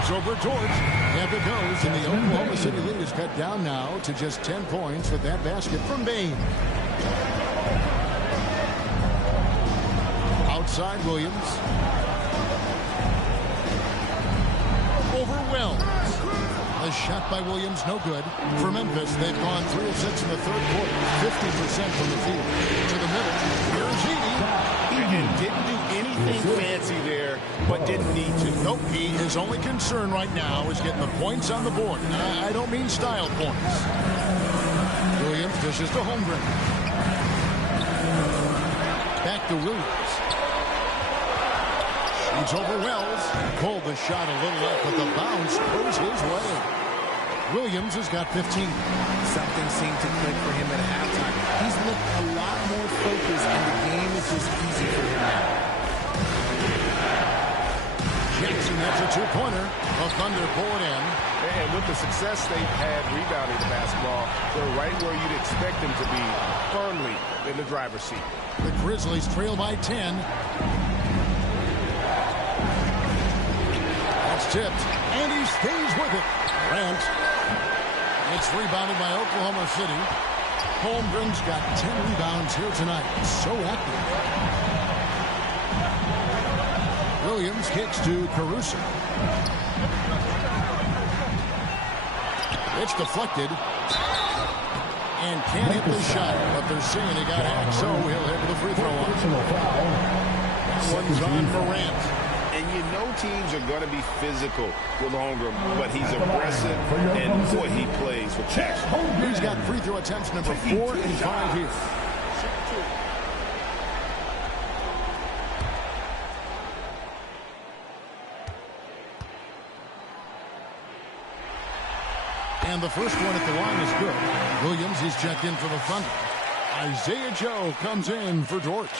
Shoots over Dort. Up it goes, and the Oklahoma City lead is cut down now to just 10 points with that basket from Bain. Outside Williams. Over Wells. A shot by Williams, no good. For Memphis, they've gone 3 of 6 in the third quarter. 50% from the field. To the middle. Here's Edey. And didn't do anything fancy there, but didn't need to. Nope, his only concern right now is getting the points on the board. I don't mean style points. Williams dishes to Holmgren. back to Williams. Shoots over Wells. Pulled the shot a little left, but the bounce goes his way. Williams has got 15. Something seemed to click for him at halftime. He's looked a lot more focused, and the game is just easy for him now. Jackson, that's a two-pointer. The Thunder pull it in. And with the success they've had rebounding the basketball, they're right where you'd expect them to be, firmly in the driver's seat. The Grizzlies trail by 10. That's tipped, and he stays with it. Grant. It's rebounded by Oklahoma City. Holmgren's got 10 rebounds here tonight. So active. Williams kicks to Caruso. It's deflected. And can't hit the shot, but they're saying he got hacked, so he'll head to the free throw line. That one's on Morant. And you know teams are going to be physical with Holmgren, but he's aggressive, and boy, he plays with passion. He's got free throw attempts number 4 and 5 here. And the first one at the line is good. Williams is checked in for the Thunder. Isaiah Joe comes in for Dort.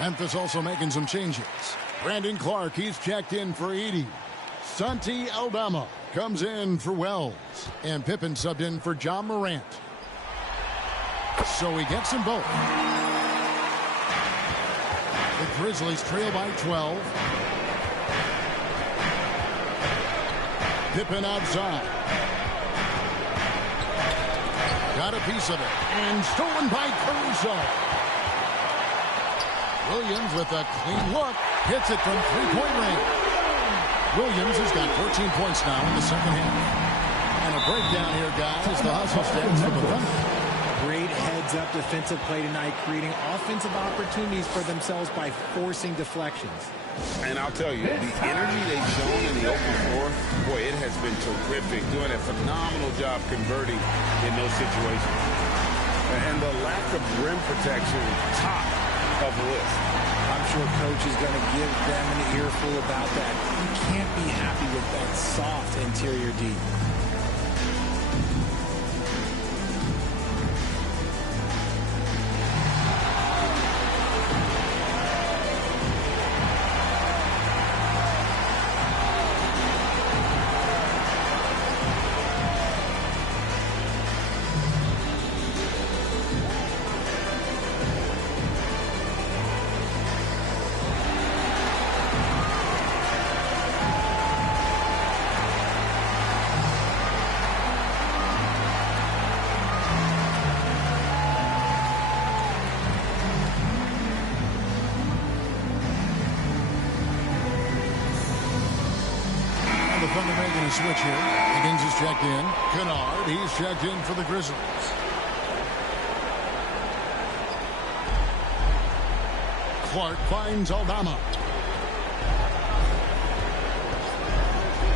Memphis also making some changes. Brandon Clark, he's checked in for Edey. Santi Aldama comes in for Wells. And Pippen subbed in for John Morant. So he gets them both. The Grizzlies trail by 12. Pippen outside. Got a piece of it. And stolen by Caruso. Williams with a clean look. Hits it from three-point range. Williams has got 14 points now in the second half. And a breakdown here, guys. The hustle stats for the Thunder. Great heads-up defensive play tonight, creating offensive opportunities for themselves by forcing deflections. And I'll tell you, the energy they've shown in the open floor, boy, it has been terrific. Doing a phenomenal job converting in those situations. And the lack of rim protection, top of the list. I'm sure coach is going to give them an earful about that. You can't be happy with that soft interior D. Switch here. Higgins is checked in. Kennard, he's checked in for the Grizzlies. Clark finds Aldama.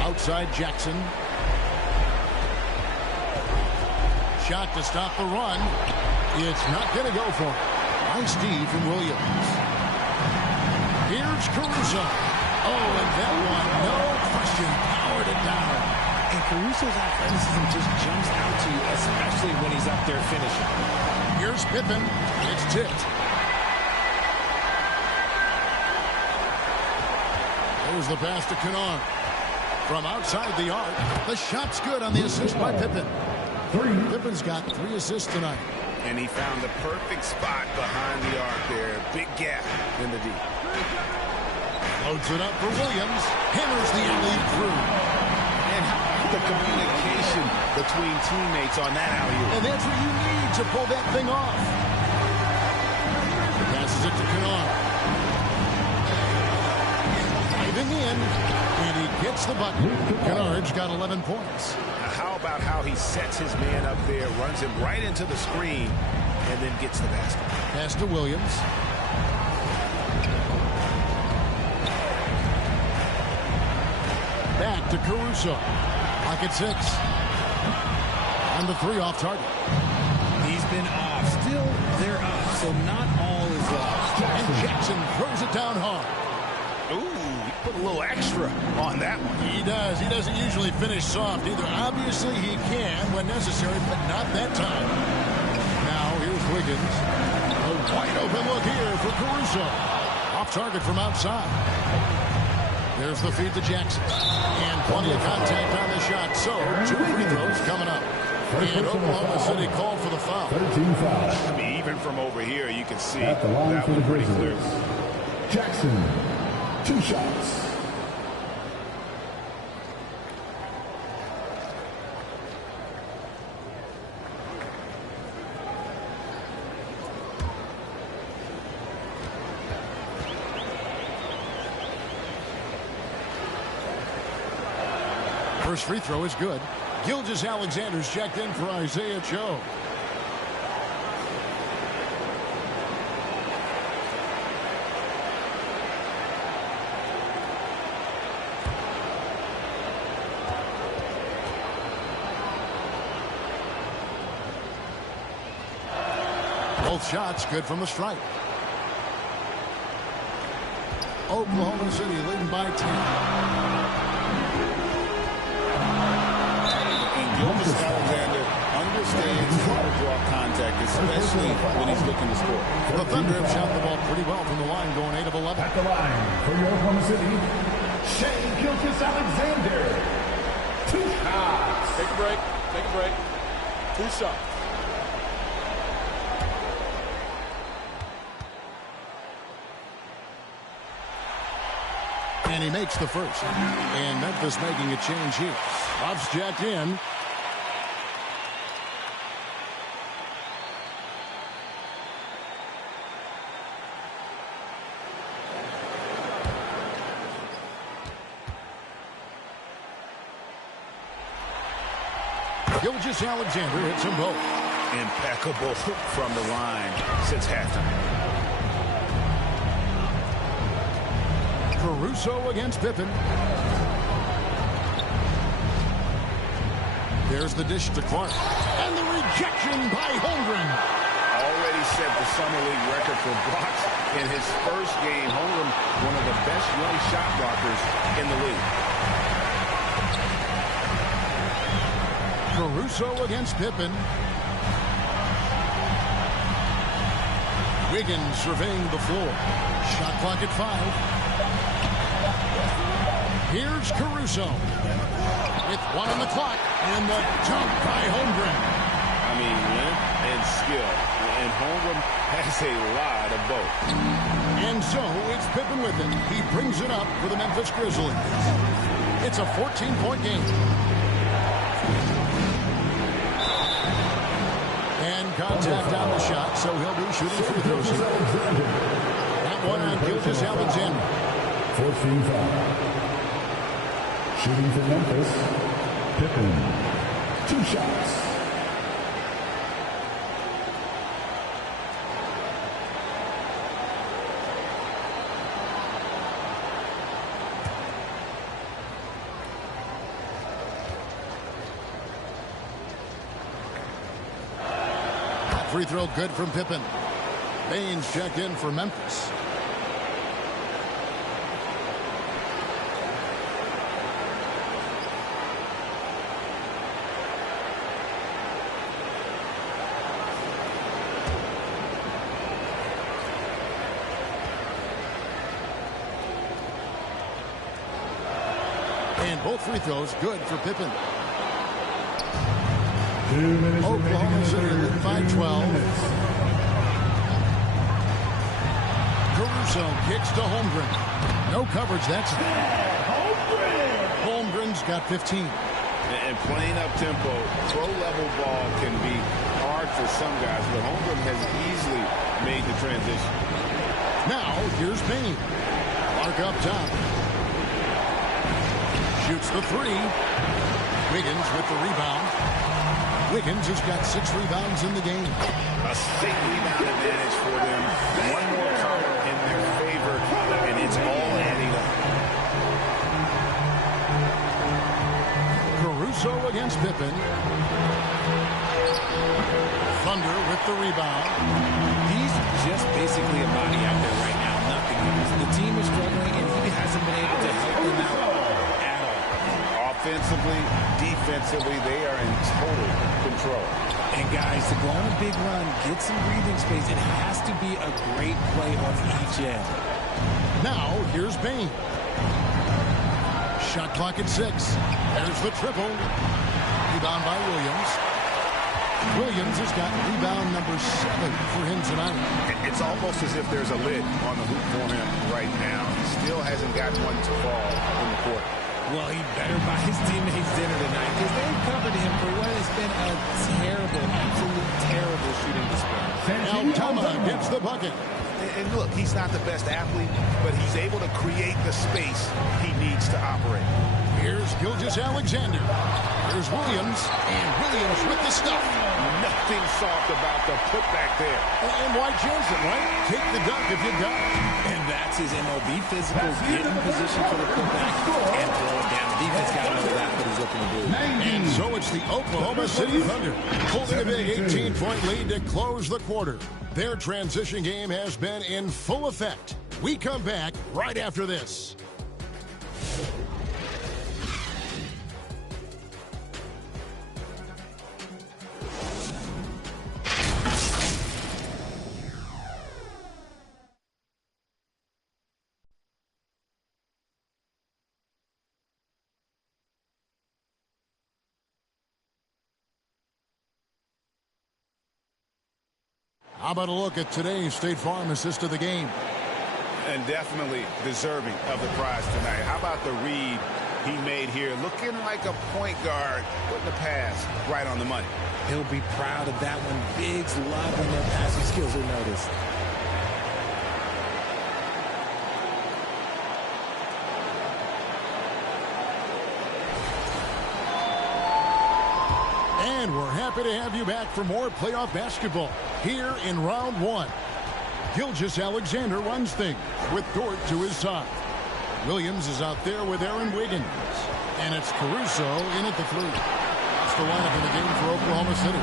Outside Jackson. Shot to stop the run. It's not going to go for it. Nice D from Williams. Here's Caruso. Oh, and that one, no question, powered it down. And Caruso's athleticism just jumps out to you, especially when he's up there finishing. Here's Pippen. It's tipped. There's the pass to Kennard. From outside the arc, the shot's good on the assist by Pippen. Pippen's got 3 assists tonight. And he found the perfect spot behind the arc there. Big gap in the D. Loads it up for Williams. Hammers the alley through. And how about the communication between teammates on that alley-oop? And that's what you need to pull that thing off. Passes it to Kennard. Diving in. And he gets the button. Kennard's got 11 points. How about how he sets his man up there, runs him right into the screen, and then gets the basket. Pass to Williams. Back to Caruso. Pocket 6. On the 3 off target. He's been off. Still, they're up, so not all is lost. And Jackson down hard. Ooh, he put a little extra on that one. He does. He doesn't usually finish soft either. Obviously, he can when necessary, but not that time. Now, here's Wiggins. A wide open look here for Caruso. Off target from outside. There's the feed to Jackson. And plenty of contact on the shot. So, 2 free throws coming up. And Oklahoma City called for the foul. 13 fouls. I mean, even from over here, you can see At the line that for the one pretty Grizzlies. clear. Jackson, 2 shots. First free throw is good. Gilgeous-Alexander's checked in for Isaiah Joe. Both shots good from the stripe. Oklahoma City leading by 10. Gilgeous-Alexander understands how to draw contact, especially when he's looking to score. The Thunder have shot the ball pretty well from the line, going 8 of 11. At the line for your Oklahoma City, Shea Gilgeous-Alexander. 2 shots. Take a break. Take a break. 2 shots. And he makes the first. And Memphis making a change here. Buffs jacked in. Gilgeous-Alexander hits them both. Impeccable from the line since halftime. Caruso against Pippen. There's the dish to Clark. And the rejection by Holmgren. Already set the Summer League record for blocks in his first game. Holmgren, one of the best young shot blockers in the league. Caruso against Pippen. Wiggins surveying the floor. Shot clock at 5. Here's Caruso with 1 on the clock, and the dunk by Holmgren. I mean, length and skill, and Holmgren has a lot of both. And so it's Pippen with it. He brings it up for the Memphis Grizzlies. It's a 14-point game. And contact on the shot, so he'll be shooting free throws here. That one on Gilgeous-Alexander. 14 fouls. Shooting for Memphis, Pippen, 2 shots. Free throw good from Pippen. Baines checked in for Memphis. And both free throws good for Pippen. 2 minutes Oklahoma City lead by 12. Caruso kicks to Holmgren. No coverage, that's it. Holmgren's got 15. And playing up tempo, pro-level ball can be hard for some guys, but Holmgren has easily made the transition. Now, here's Payne. Clark up top. Shoots the 3. Wiggins with the rebound. Wiggins has got 6 rebounds in the game. A 6 rebound advantage for them. One more cover in their favor, and it's all adding up. Caruso against Pippen. Thunder with the rebound. He's just basically a body out there right now. Nothing. He was the team is struggling, and he hasn't been able to help them out at all. Offensively, defensively, they are in total control. And guys, to go on a big run, get some breathing space, it has to be a great play on each end. Now, here's Bain. Shot clock at 6. There's the triple. Rebound by Williams. Williams has got rebound number 7 for him tonight. It's almost as if there's a lid on the hoop for him right now. He still hasn't got one to fall in the court. Well, he better buy his teammates dinner tonight because they've covered him for what has been a terrible, absolute terrible shooting display. Altama gets the bucket. And look, he's not the best athlete, but he's able to create the space he needs to operate. Here's Gilgeous-Alexander. Here's Williams, and Williams with the stuff. Nothing soft about the putback there. And why chance it, right? Take the dunk if you got it. And that's his MOB physical. Get in position for the putback and throw it down. The defense got to know that's what he's looking to do. And so it's the Oklahoma City Thunder holding a big 18-point lead to close the quarter. Their transition game has been in full effect. We come back right after this. How about a look at today's State Farm assist of the game? And definitely deserving of the prize tonight. How about the read he made here? Looking like a point guard, putting the pass right on the money. He'll be proud of that one. Bigs love when their passing skills are noticed. And we're happy to have you back for more playoff basketball here in round 1. Gilgeous-Alexander runs things with Dort to his side. Williams is out there with Aaron Wiggins. And it's Caruso in at the 3. That's the lineup in the game for Oklahoma City.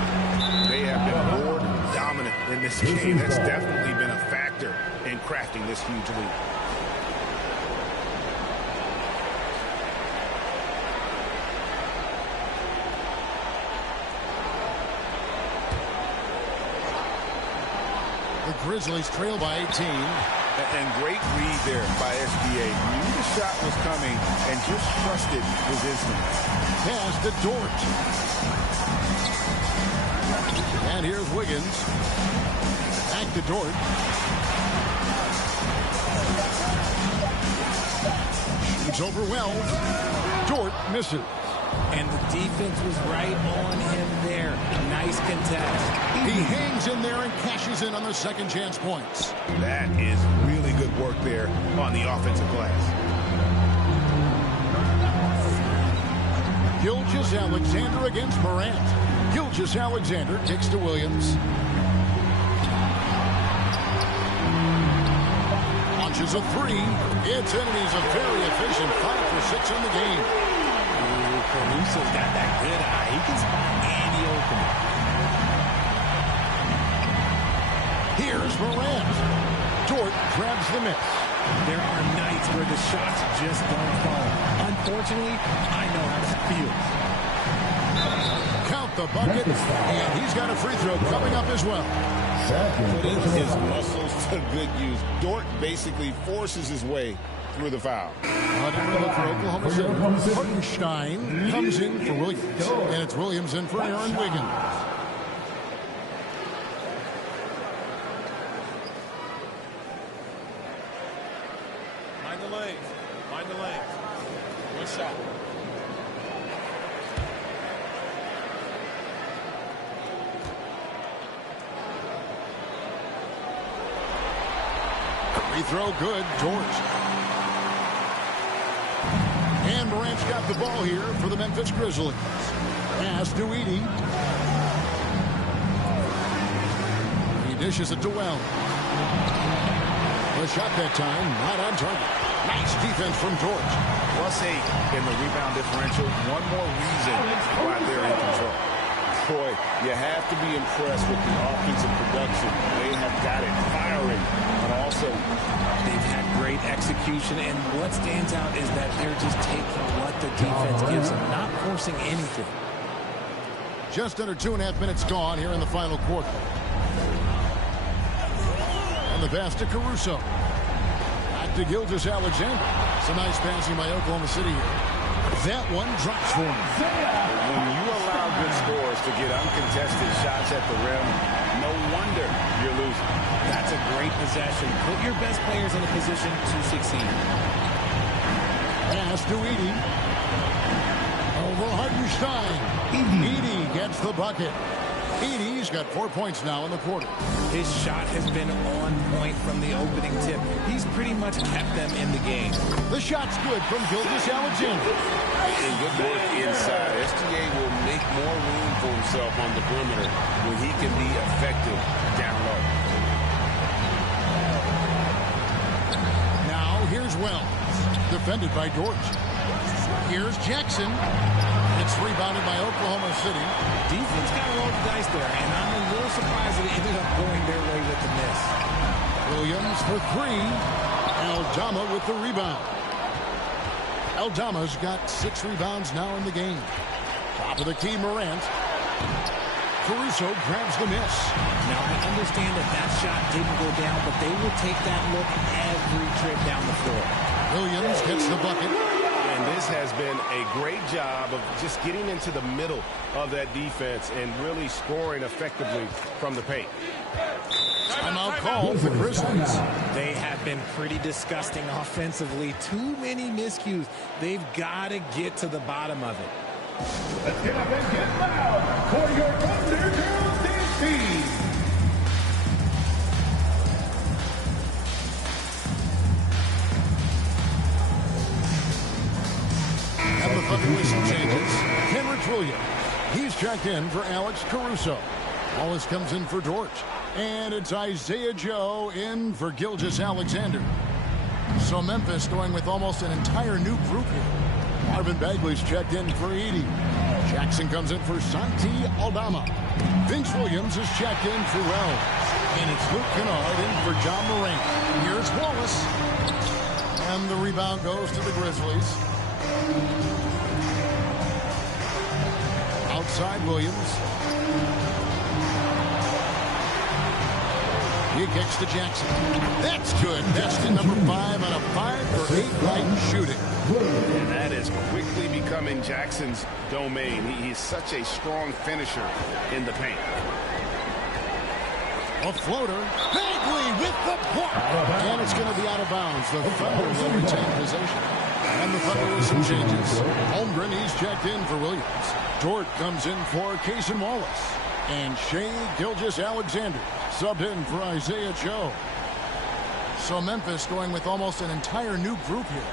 They have been more dominant in this game. That's definitely been a factor in crafting this huge lead. The Grizzlies trail by 18. And great read there by SBA. He knew the shot was coming and just trusted his instinct. Pass to Dort. And here's Wiggins. Back to Dort. Shoots over Wells. Dort misses. And the defense was right on him there. Nice contest. He hangs in there and cashes in on the second chance points. That is really good work there on the offensive glass. Gilgeous-Alexander against Morant. Gilgeous-Alexander kicks to Williams. Launches a 3. It's in, and he's a very efficient 5 for 6 in the game. Caruso's got that good eye. He can spot any opening. Here's Morant. Dort grabs the miss. There are nights where the shots just don't fall. Unfortunately, I know how that feels. Count the bucket, and he's got a free throw coming up as well. Putting his muscles to good use. Dort basically forces his way through the foul. For Oklahoma City, Hartenstein comes in for Williams, and it's Williams in for Aaron Wiggins. Mind the lanes. Mind the lanes. One shot. Free throw good, Dort. And Morant's got the ball here for the Memphis Grizzlies. Pass to Edey. He dishes it to Wells. The shot that time, not on target. Nice defense from Dort. +8 in the rebound differential. One more reason why they're in control. Boy, you have to be impressed with the offensive production. They have got it firing, but also they've had great execution, and what stands out is that they're just taking what the defense gives them, not forcing anything. Just under 2.5 minutes gone here in the final quarter. And the pass to Caruso. Back to Gilgeous-Alexander. It's a nice passing by Oklahoma City here. That one drops for him. When you allow good scores to get uncontested shots at the rim, no wonder you're losing. That's a great possession. Put your best players in a position to succeed. Pass to Edey. Over Hartenstein. Edey gets the bucket. Edey's got 4 points now in the quarter. His shot has been on point from the opening tip. He's pretty much kept them in the game. The shot's good from Gilgeous-Alexander. And good work inside. SGA will make more room for himself on the perimeter when he can be effective down low. Now here's Wells, defended by George. Here's Jackson. It's rebounded by Oklahoma City. Defense got a roll the dice there, and I'm a little surprised that it ended up going their way with the miss. Williams for three. Aldama with the rebound. Aldama's got 6 rebounds now in the game. Top of the key, Morant. Caruso grabs the miss. Now, I understand that shot didn't go down, but they will take that look every trip down the floor. Williams gets the bucket. And this has been a great job of just getting into the middle of that defense and really scoring effectively from the paint. Timeout called for Grizzlies. They have been pretty disgusting offensively. Too many miscues. They've got to get to the bottom of it. Let's get up and get loud for your Thunder Girls dance team. And the Thunder with some changes. Kenrich Williams. He's checked in for Alex Caruso. Wallace comes in for George. And it's Isaiah Joe in for Gilgeous-Alexander. So Memphis going with almost an entire new group here. Marvin Bagley's checked in for Edey. Jackson comes in for Santi Aldama. Vince Williams is checked in for Wells. And it's Luke Kennard in for John Morant. Here's Wallace. And the rebound goes to the Grizzlies. Outside Williams. He kicks to Jackson. That's good. That's the number 5 on a 5 for 8 night shooting. And that is quickly becoming Jackson's domain. He's such a strong finisher in the paint. A floater. Bagley with the block. And it's going to be out of bounds. The Thunder will retain possession. And the Thunder with some changes. Holmgren, he's checked in for Williams. Dort comes in for Cason Wallace. And Shea Gilgeous-Alexander subbed in for Isaiah Joe. So Memphis going with almost an entire new group here.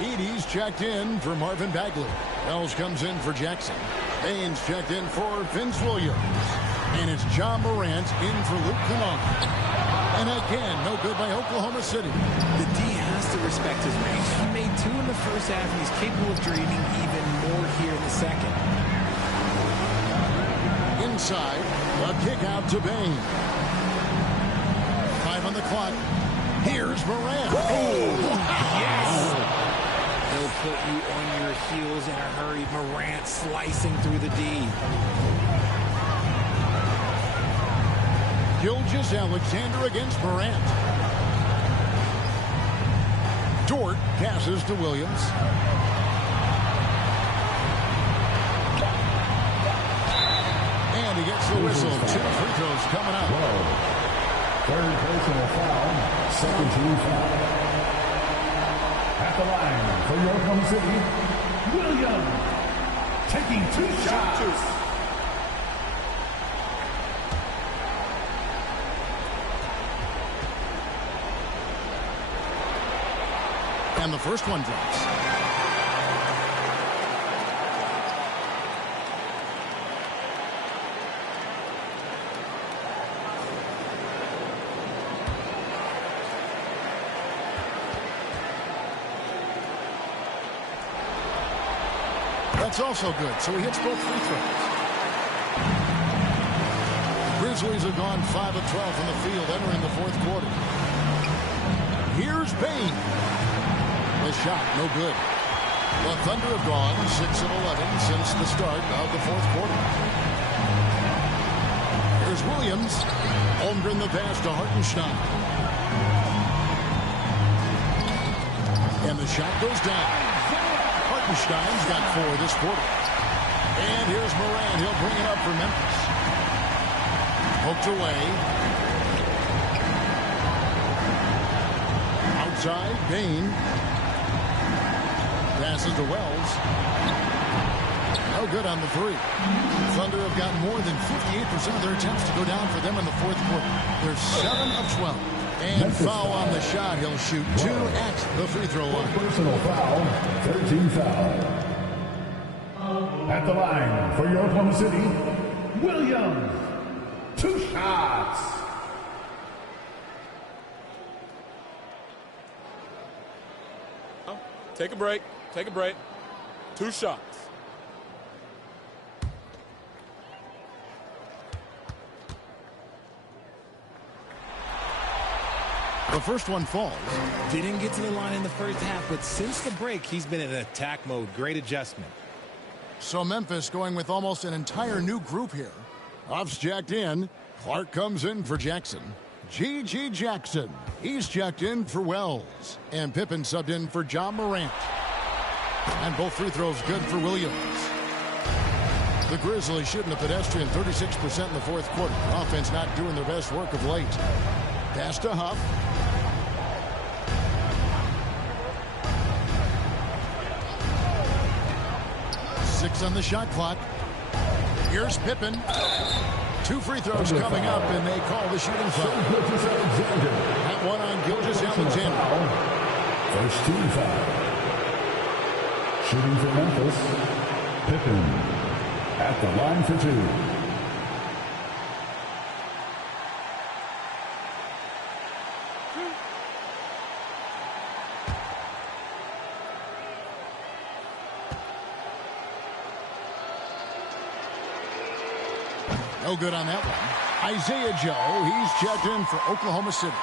Edey's checked in for Marvin Bagley. Wells comes in for Jackson. Baines checked in for Vince Williams. And it's John Morant in for Luke Kennard. And again, no good by Oklahoma City. The D has to respect his range. He made 2 in the first half, and he's capable of draining even more here in the second. Inside, a kick out to Bain. 5 on the clock. Here's Morant. Yes! He'll put you on your heels in a hurry. Morant slicing through the D. Gilgeous-Alexander against Morant. Dort passes to Williams. And he gets the whistle. 2 free throws coming up. Third personal foul. Second team foul. At the line for your Oklahoma City, Williams taking 2 shots. And the first one drops. That's also good. So he hits both free throws. Grizzlies have gone 5 of 12 from the field entering the fourth quarter. Here's Bain. The shot, no good. The Thunder have gone 6 of 11 since the start of the fourth quarter. Here's Williams. Holmgren the pass to Hartenstein. And the shot goes down. Hartenstein's got 4 this quarter. And here's Morant. He'll bring it up for Memphis. Poked away. Outside, Bain. Passes to Wells. No good on the 3. Thunder have got more than 58% of their attempts to go down for them in the fourth quarter. They're 7 of 12. And foul on the shot. He'll shoot 2 at the free throw line. Personal foul, 13 foul. At the line for your Oklahoma City, Williams. 2 shots. Take a break. Take a break. 2 shots. The first one falls. Didn't get to the line in the first half, but since the break, he's been in attack mode. Great adjustment. So Memphis going with almost an entire new group here. Huff's jacked in. Clark comes in for Jackson. G.G. Jackson. He's jacked in for Wells. And Pippen subbed in for John Morant. And both free throws good for Williams. The Grizzlies shooting a pedestrian 36% in the fourth quarter. Offense not doing their best work of late. Pass to Huff. Six on the shot clock. Here's Pippen. 2 free throws coming up, and they call the shooting foul. That one on Gilgeous-Alexander. First team foul. Shooting for Memphis, Pippen at the line for 2. No good on that one. Isaiah Joe, he's checked in for Oklahoma City.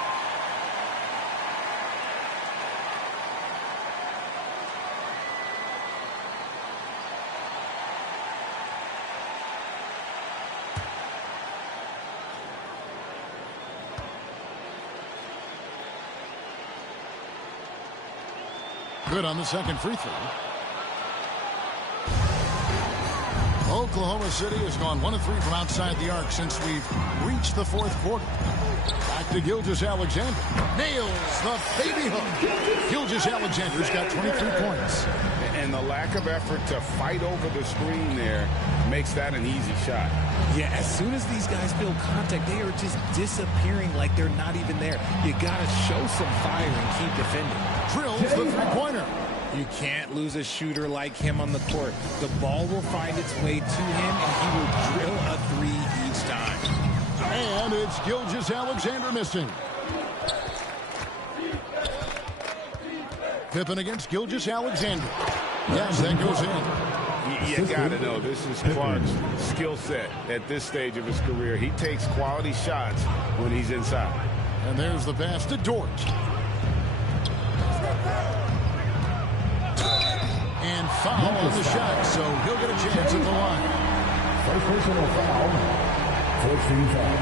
Good on the second free throw. Oklahoma City has gone 1 of 3 from outside the arc since we've reached the fourth quarter. Back to Gilgeous-Alexander. Nails the baby hook. Gilgeous-Alexander's got 23 points. And the lack of effort to fight over the screen there makes that an easy shot. Yeah, as soon as these guys feel contact, they are just disappearing like they're not even there. You got to show some fire and keep defending. Drills the three-pointer. You can't lose a shooter like him on the court. The ball will find its way to him, and he will drill a 3 each time. And it's Gilgeous-Alexander missing. Pippen against Gilgeous-Alexander. Yes, that goes in. You got to know this is Clark's skill set at this stage of his career. He takes quality shots when he's inside. And there's the pass to Dort. And foul on the shot, so he'll get a chance at the line. First personal foul, 14 foul.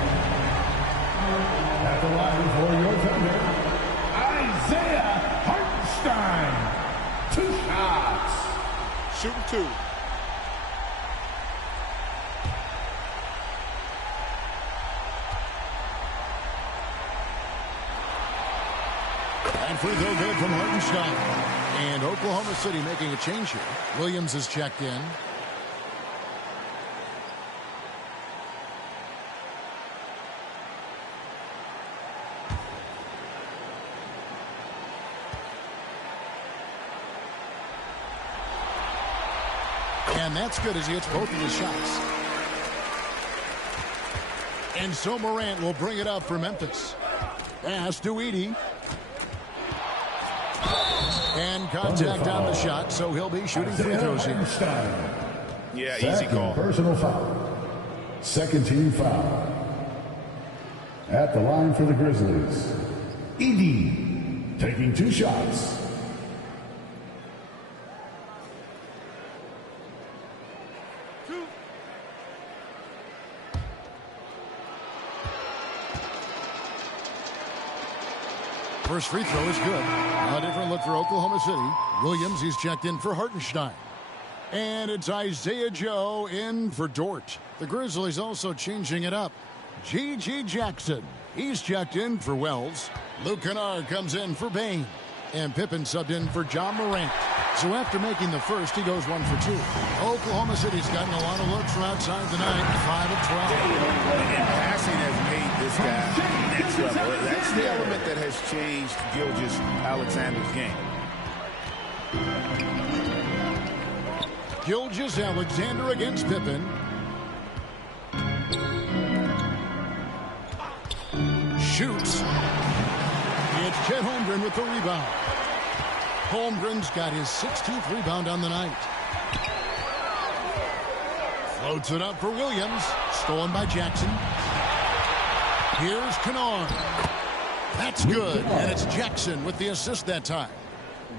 At the line for your Thunder, Isaiah Hartenstein. 2 shots. Shooting 2. And free throw good from Hartenstein. And Oklahoma City making a change here. Williams is checked in. And that's good as he hits both of his shots. And so Morant will bring it up for Memphis. Pass to Edey. And contact on the shot, so he'll be shooting free throws here. Yeah, easy call. Personal foul. Second team foul. At the line for the Grizzlies, Edie, taking 2 shots. First free throw is good. A different look for Oklahoma City. Williams, he's checked in for Hartenstein. And it's Isaiah Joe in for Dort. The Grizzlies also changing it up. G.G. Jackson, he's checked in for Wells. Luke Kennard comes in for Bain. And Pippen subbed in for John Morant. So after making the first, he goes 1 for 2. Oklahoma City's gotten a lot of looks from outside tonight, 5 of 12. And passing has made this guy next level. That's the element that has changed Gilgeous-Alexander's game. Gilgeous-Alexander against Pippen. Shoots. It's Chet Holmgren with the rebound. Holmgren's got his 16th rebound on the night. Floats it up for Williams. Stolen by Jackson. Here's Kennard. That's good. And it's Jackson with the assist that time.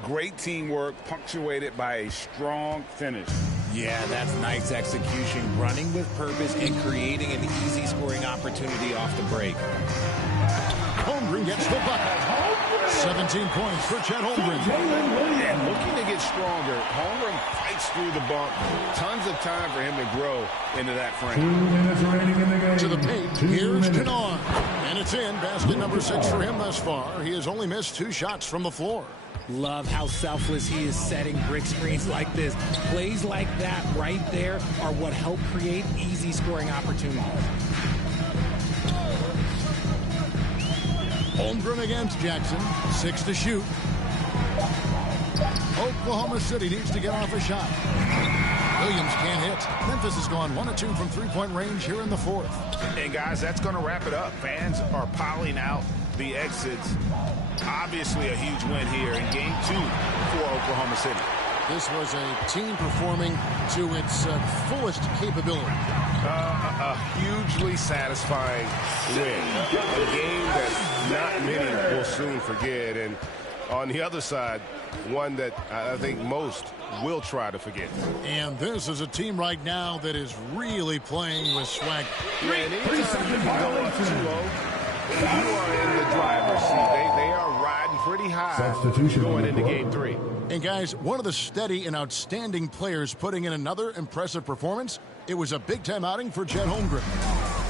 Great teamwork, punctuated by a strong finish. Yeah, that's nice execution, running with purpose and creating an easy scoring opportunity off the break. Holmgren gets the bucket. 17 points for Chet Holmgren. And looking to get stronger, Holmgren fights through the bump. Tons of time for him to grow into that frame. 2 minutes remaining in the game. To the paint, here's Kennard. And it's in, basket number 6 for him thus far. He has only missed 2 shots from the floor. Love how selfless he is setting brick screens like this. Plays like that right there are what help create easy scoring opportunities. Holmgren against Jackson. 6 to shoot. Oklahoma City needs to get off a shot. Williams can't hit. Memphis has gone 1 of 2 from three-point range here in the 4th. And guys, that's going to wrap it up. Fans are piling out the exits. Obviously a huge win here in game 2 for Oklahoma City. This was a team performing to its fullest capability. A hugely satisfying win. A game that not many will soon forget. And on the other side, one that I think most will try to forget. And this is a team right now that is really playing with swag. Yeah, and anytime you can go up 2-0, you are in the driver's seat. They are riding pretty high going into game 3. And guys, one of the steady and outstanding players putting in another impressive performance. It was a big-time outing for Chet Holmgren.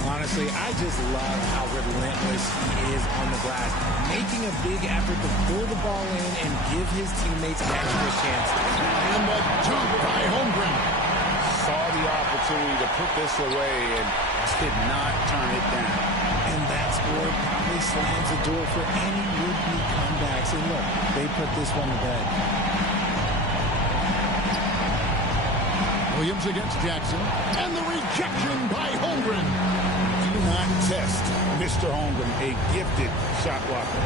Honestly, I just love how relentless he is on the glass, making a big effort to pull the ball in and give his teammates an extra chance. And the dunk by Holmgren. Saw the opportunity to put this away and did not turn it down. And that score probably slams the door for any would-be comebacks. And look, they put this one to bed. Williams against Jackson. And the rejection by Holmgren. Do not test Mr. Holmgren, a gifted shot blocker.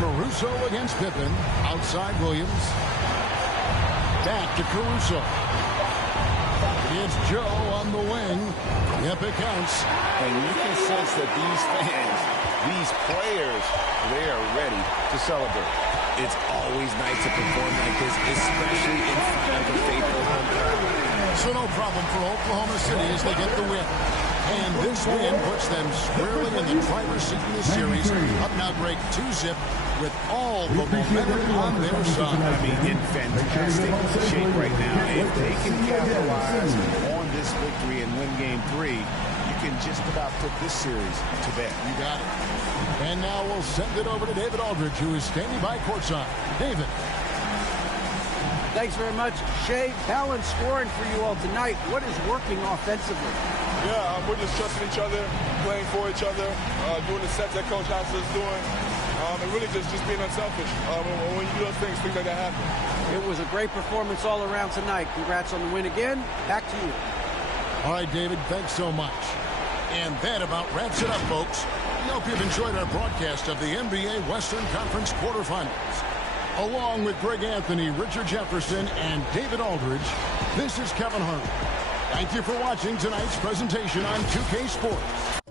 Caruso against Pippen. Outside Williams. Back to Caruso. It's Joe on the wing. Yep, it counts. And you can sense that these fans, these players, they are ready to celebrate. It's always nice to perform like this, especially in front of the faithful home crowd. So no problem for Oklahoma City as they get the win. And this win puts them squarely in the driver's seat in this series. Up now, Greg, 2-0 with all the momentum on their side. I mean, in fantastic shape right now. If they can capitalize on this victory and win game 3, you can just about put this series to bed. You got it. And now we'll send it over to David Aldridge, who is standing by courtside. David. Thanks very much, Shea. Balanced scoring for you all tonight. What is working offensively? Yeah, we're just trusting each other, playing for each other, doing the sets that Coach has us doing, and really just being unselfish. When you do those things like that happen. It was a great performance all around tonight. Congrats on the win again. Back to you. All right, David, thanks so much. And that about wraps it up, folks. We hope you've enjoyed our broadcast of the NBA Western Conference quarterfinals. Along with Greg Anthony, Richard Jefferson, and David Aldridge, this is Kevin Harlan. Thank you for watching tonight's presentation on 2K Sports.